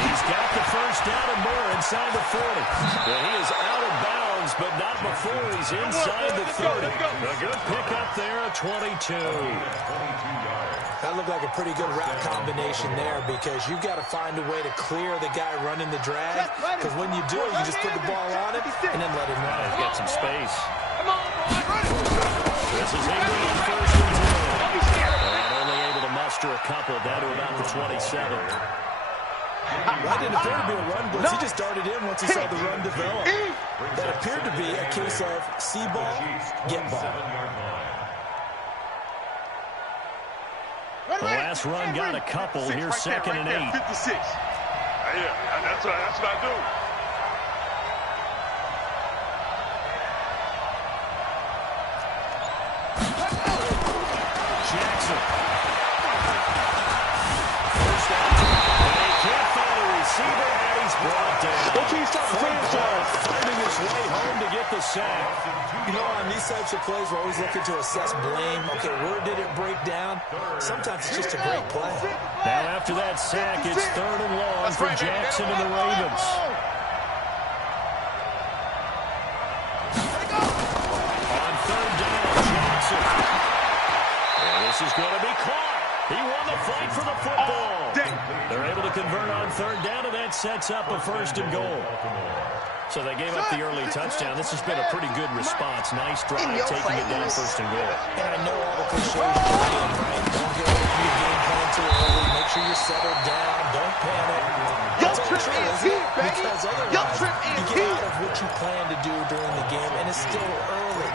He's got the first down and more inside the 40. And he is out of bounds, but not before he's inside the 30. A good pickup there, a 22. That looked like a pretty good route combination there because you've got to find a way to clear the guy running the drag. Because when you do it, you just put the ball on him and then let him run. He's got some space. This is Ingram on first and 10. And only able to muster a couple down to about the 27. That didn't appear to be a run blitz. He just darted in once he saw the run develop. That appeared to be a case of see ball, get ball. The last run got a couple. Here's second and 8. 56. Yeah, that's what I do. receiver, and he's brought down. Finding his way home to get the sack. You know, on these types of plays, we're always looking to assess blame. Okay, where did it break down? Sometimes it's just a great play. Now after that sack, it's 3rd and long for Jackson and the Ravens. On 3rd down, Jackson. And this is going to be caught. He won the fight for the football. They're able to convert on 3rd down, and that sets up a 1st and goal. So they gave up the early touchdown. This has been a pretty good response. Nice drive, taking it down 1st and goal. And I know all the cliches are right? Don't get away from your game plan too early. Make sure you're settled down. Don't panic. That's all true, isn't it? Because otherwise, you get out of what you plan to do during the game, and it's still early.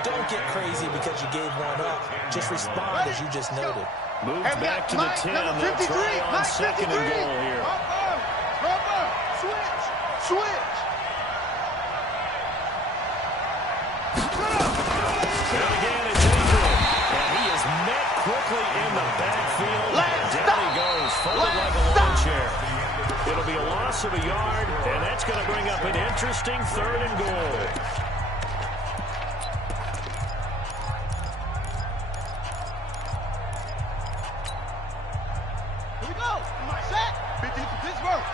Don't get crazy because you gave one up. Just respond as you just noted. Moved back to the 10. They'll try on 2nd and goal here. Switch. And again, it's Ingram. And he is met quickly in the backfield. Down he goes, folded like a lawn chair. It'll be a loss of a yard, and that's going to bring up an interesting 3rd and goal. Here we go. Set. 50 for Pittsburgh.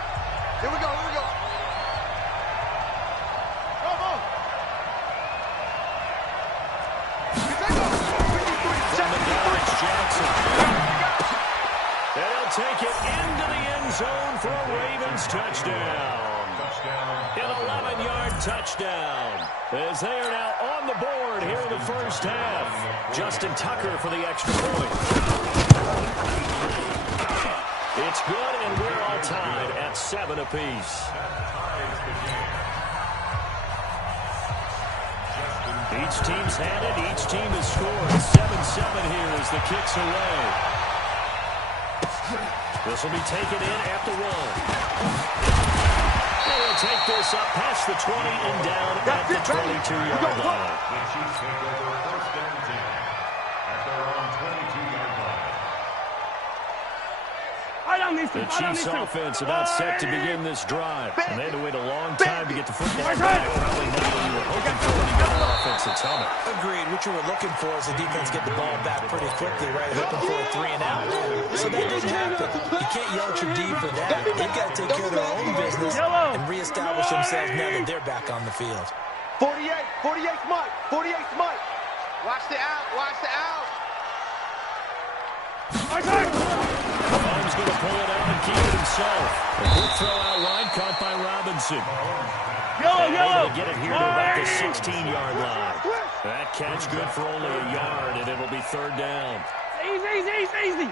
Here we go. Come on. From the Dallas Jackson. And he'll take it into the end zone for a Ravens touchdown. An 11-yard touchdown. As they are now on the board here in the 1st half. Justin Tucker for the extra point. It's good, and we're all tied at 7 apiece. Each team's had it. Each team has scored. 7-7 here as the kick's away. This will be taken in at the 1. And he'll take this up past the 20 and down at the 22-yard line. The Chiefs take over 1st and 10 at their own 22-yard line. The Chiefs offense about set to begin this drive. And they had to wait a long time to get the football back. Probably not what you were hoping for when you got an offensive tunnel. Agreed. What you were looking for is the defense get the ball back pretty quickly, right? Hoping for a 3 and out. So that didn't happen. You can't yell at your D for that. They've got to take care of their own business and reestablish themselves now that they're back on the field. 48's Mike. 48's Mike. Watch the out. Mahomes going to pull it out and keep it himself. A quick throw out line caught by Robinson. Able to get it here to about the 16-yard line. That catch good for only a yard, and it'll be 3rd down. Easy.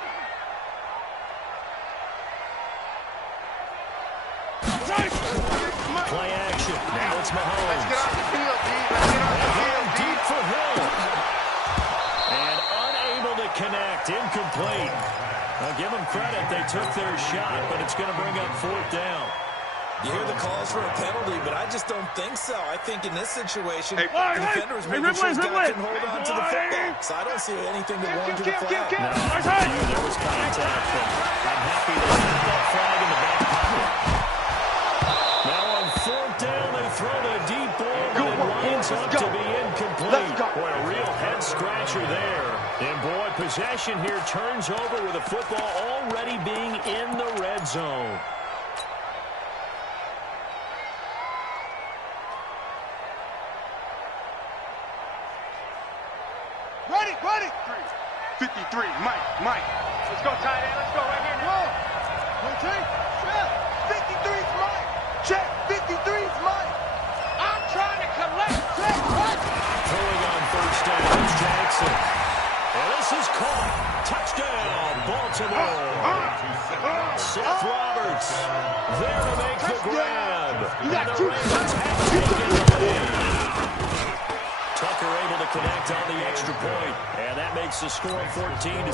Play action. Now it's Mahomes. Let's get off the field, D. Let's get off the field. Deep for Hill. And unable to connect. Incomplete. Now give them credit. They took their shot, but it's going to bring up 4th down. You hear the calls for a penalty, but I just don't think so. I think in this situation, the defender's making sure his guy can hold on to the football. So I don't see anything to warrant to the flag. No, there was contact, but I'm happy they got that flag in the back pocket. Now on 4th down, they throw the deep ball, but it lines up to be incomplete. Boy, a real head-scratcher there. And boy, possession here turns over with the football already being in the red zone. Ready. 53, Mike. Let's go, tight end. Let's go right here now. 53's Mike. Check. 53's Mike. I'm trying to collect. Check. What? Throwing on 1st down is Jackson. And this is caught. Touchdown, Baltimore. Seth Roberts there to make the grab. And the Ravens have taken the lead. Tucker able to connect on the extra point, and that makes the score 14-7. 14,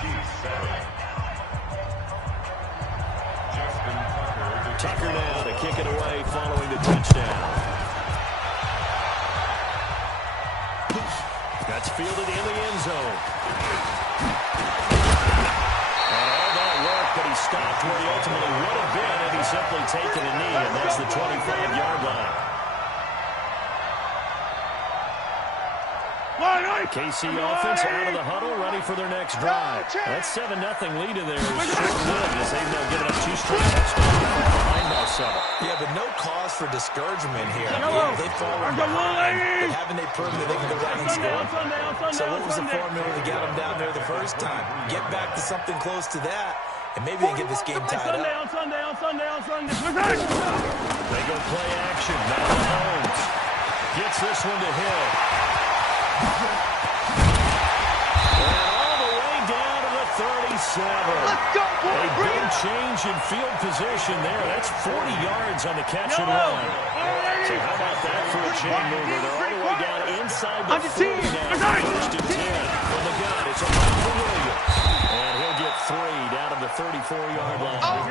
Chiefs 7. Justin Tucker now to kick it away following the touchdown. That's fielded in the end zone. And all that work, but he stopped where he ultimately would have been had he simply taken a knee, and that's the 25-yard line. KC offense out of the huddle, ready for their next drive. That 7-0 lead in there is short-lived as they've now given up 2 straight touchdowns behind by 7. Yeah, but no cause for discouragement here. Yeah, they've fallen behind, but haven't they proven that they can go down and score? So what was the formula to get them down there the first time? Get back to something close to that, and maybe they get this game tied up. On Sunday. They go play action. Now Mahomes gets this one to Hill. And all the way down to the 37. Let's go, boy. A big change in field position there. That's 40 yards on the catch and run. So how about that for a chain mover? They're all the way down inside the 40 now. First and 10 from the gun. It's around for Williams. And he'll get 3 down to the 34-yard line.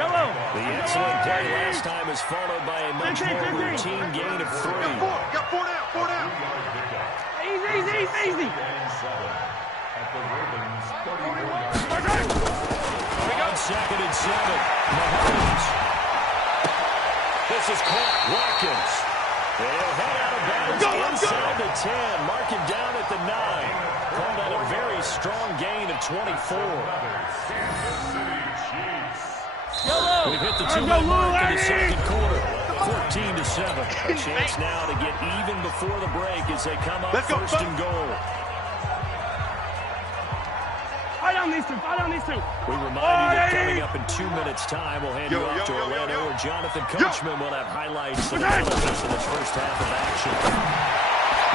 The excellent play last time is followed by a much more routine gain of 3. Got 4 down. Easy. On 2nd and 7, Mahomes. This is caught. Watkins. They'll head out of bounds inside the 10. Mark him down at the 9. Called out a very strong gain of 24. We've hit the 2-minute mark in the second quarter. 14-7. A chance now to get even before the break as they come up first and goal. Fight on these two. We remind you that coming up in 2 minutes' time, we'll hand you off to Orlando, where Jonathan Coachman will have highlights of the elements of this first half of action.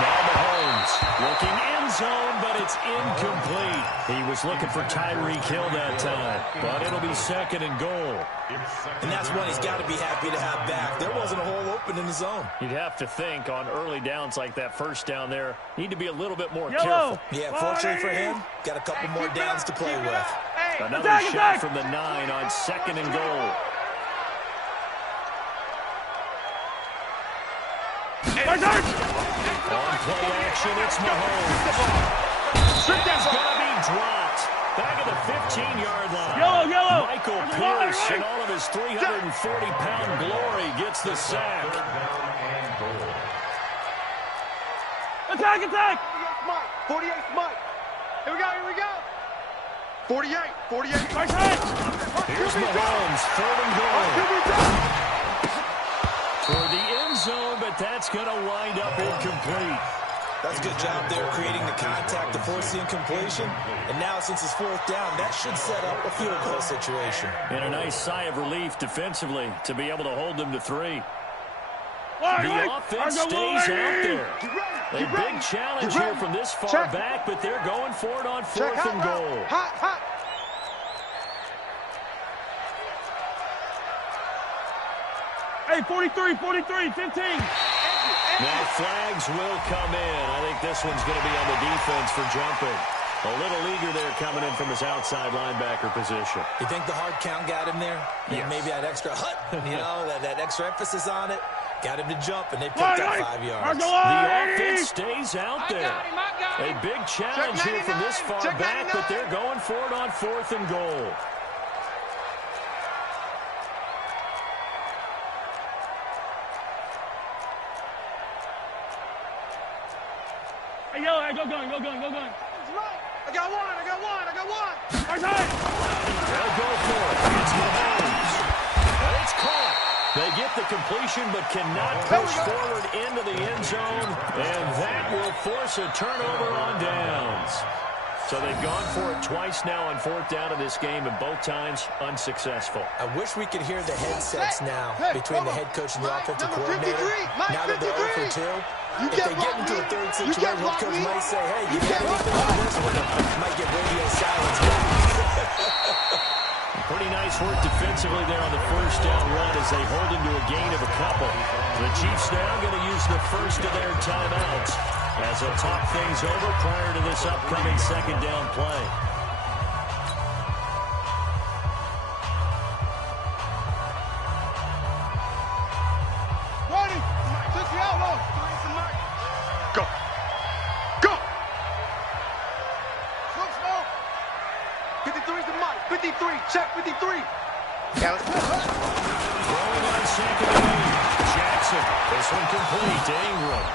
Now Mahomes looking end zone, but it's incomplete. He was looking for Tyreek Hill that time, but it'll be 2nd and goal. And that's one he's got to be happy to have back. There wasn't a hole open in the zone. You'd have to think on early downs like that first down there, need to be a little bit more careful. Yeah, fortunately for him, got a couple more downs to play with. Another shot from the 9 on 2nd and goal. On play action, it's Mahomes. It's going to be dropped. Back at the 15-yard line. Yellow. Michael Pierce, in all of his 340-pound glory, gets the sack. Attack. 48 Mike. Here we go. 48. Here's Mahomes, 3rd and goal. For the end zone, but that's going to wind up incomplete. That's a good job there creating the contact to force the incompletion. And now, since it's 4th down, that should set up a field goal situation. And a nice sigh of relief defensively to be able to hold them to 3. The offense stays out there. A big challenge here from this far back, but they're going for it on 4th and goal. Hot. Hey, 43, 15. Now flags will come in. I think this one's going to be on the defense for jumping. A little eager there coming in from his outside linebacker position. You think the hard count got him there? Yes. Maybe that extra that extra emphasis on it got him to jump, and they picked up 5 yards. The offense stays out there. A big challenge here from this far back, but they're going for it on 4th and goal. Hey, yo, go gun. I got one. Right. They'll go for it. It's Mahomes. And it's caught. They get the completion but cannot push forward into the end zone, and that will force a turnover on downs. So they've gone for it twice now on 4th down in this game, and both times unsuccessful. I wish we could hear the headsets now between the head coach and the offensive coordinator. Now that they're 0 for 2, if they get into a third situation, head coach might say, hey, you got anything on this one? Might get radio silence. Pretty nice work defensively there on the first down run as they hold him to a gain of a couple. The Chiefs now going to use the first of their timeouts as they'll talk things over prior to this upcoming 2nd down play. Go. 53's the Mike. 53. Check 53. Throwing on second and 8. Jackson. This one complete to Ingram.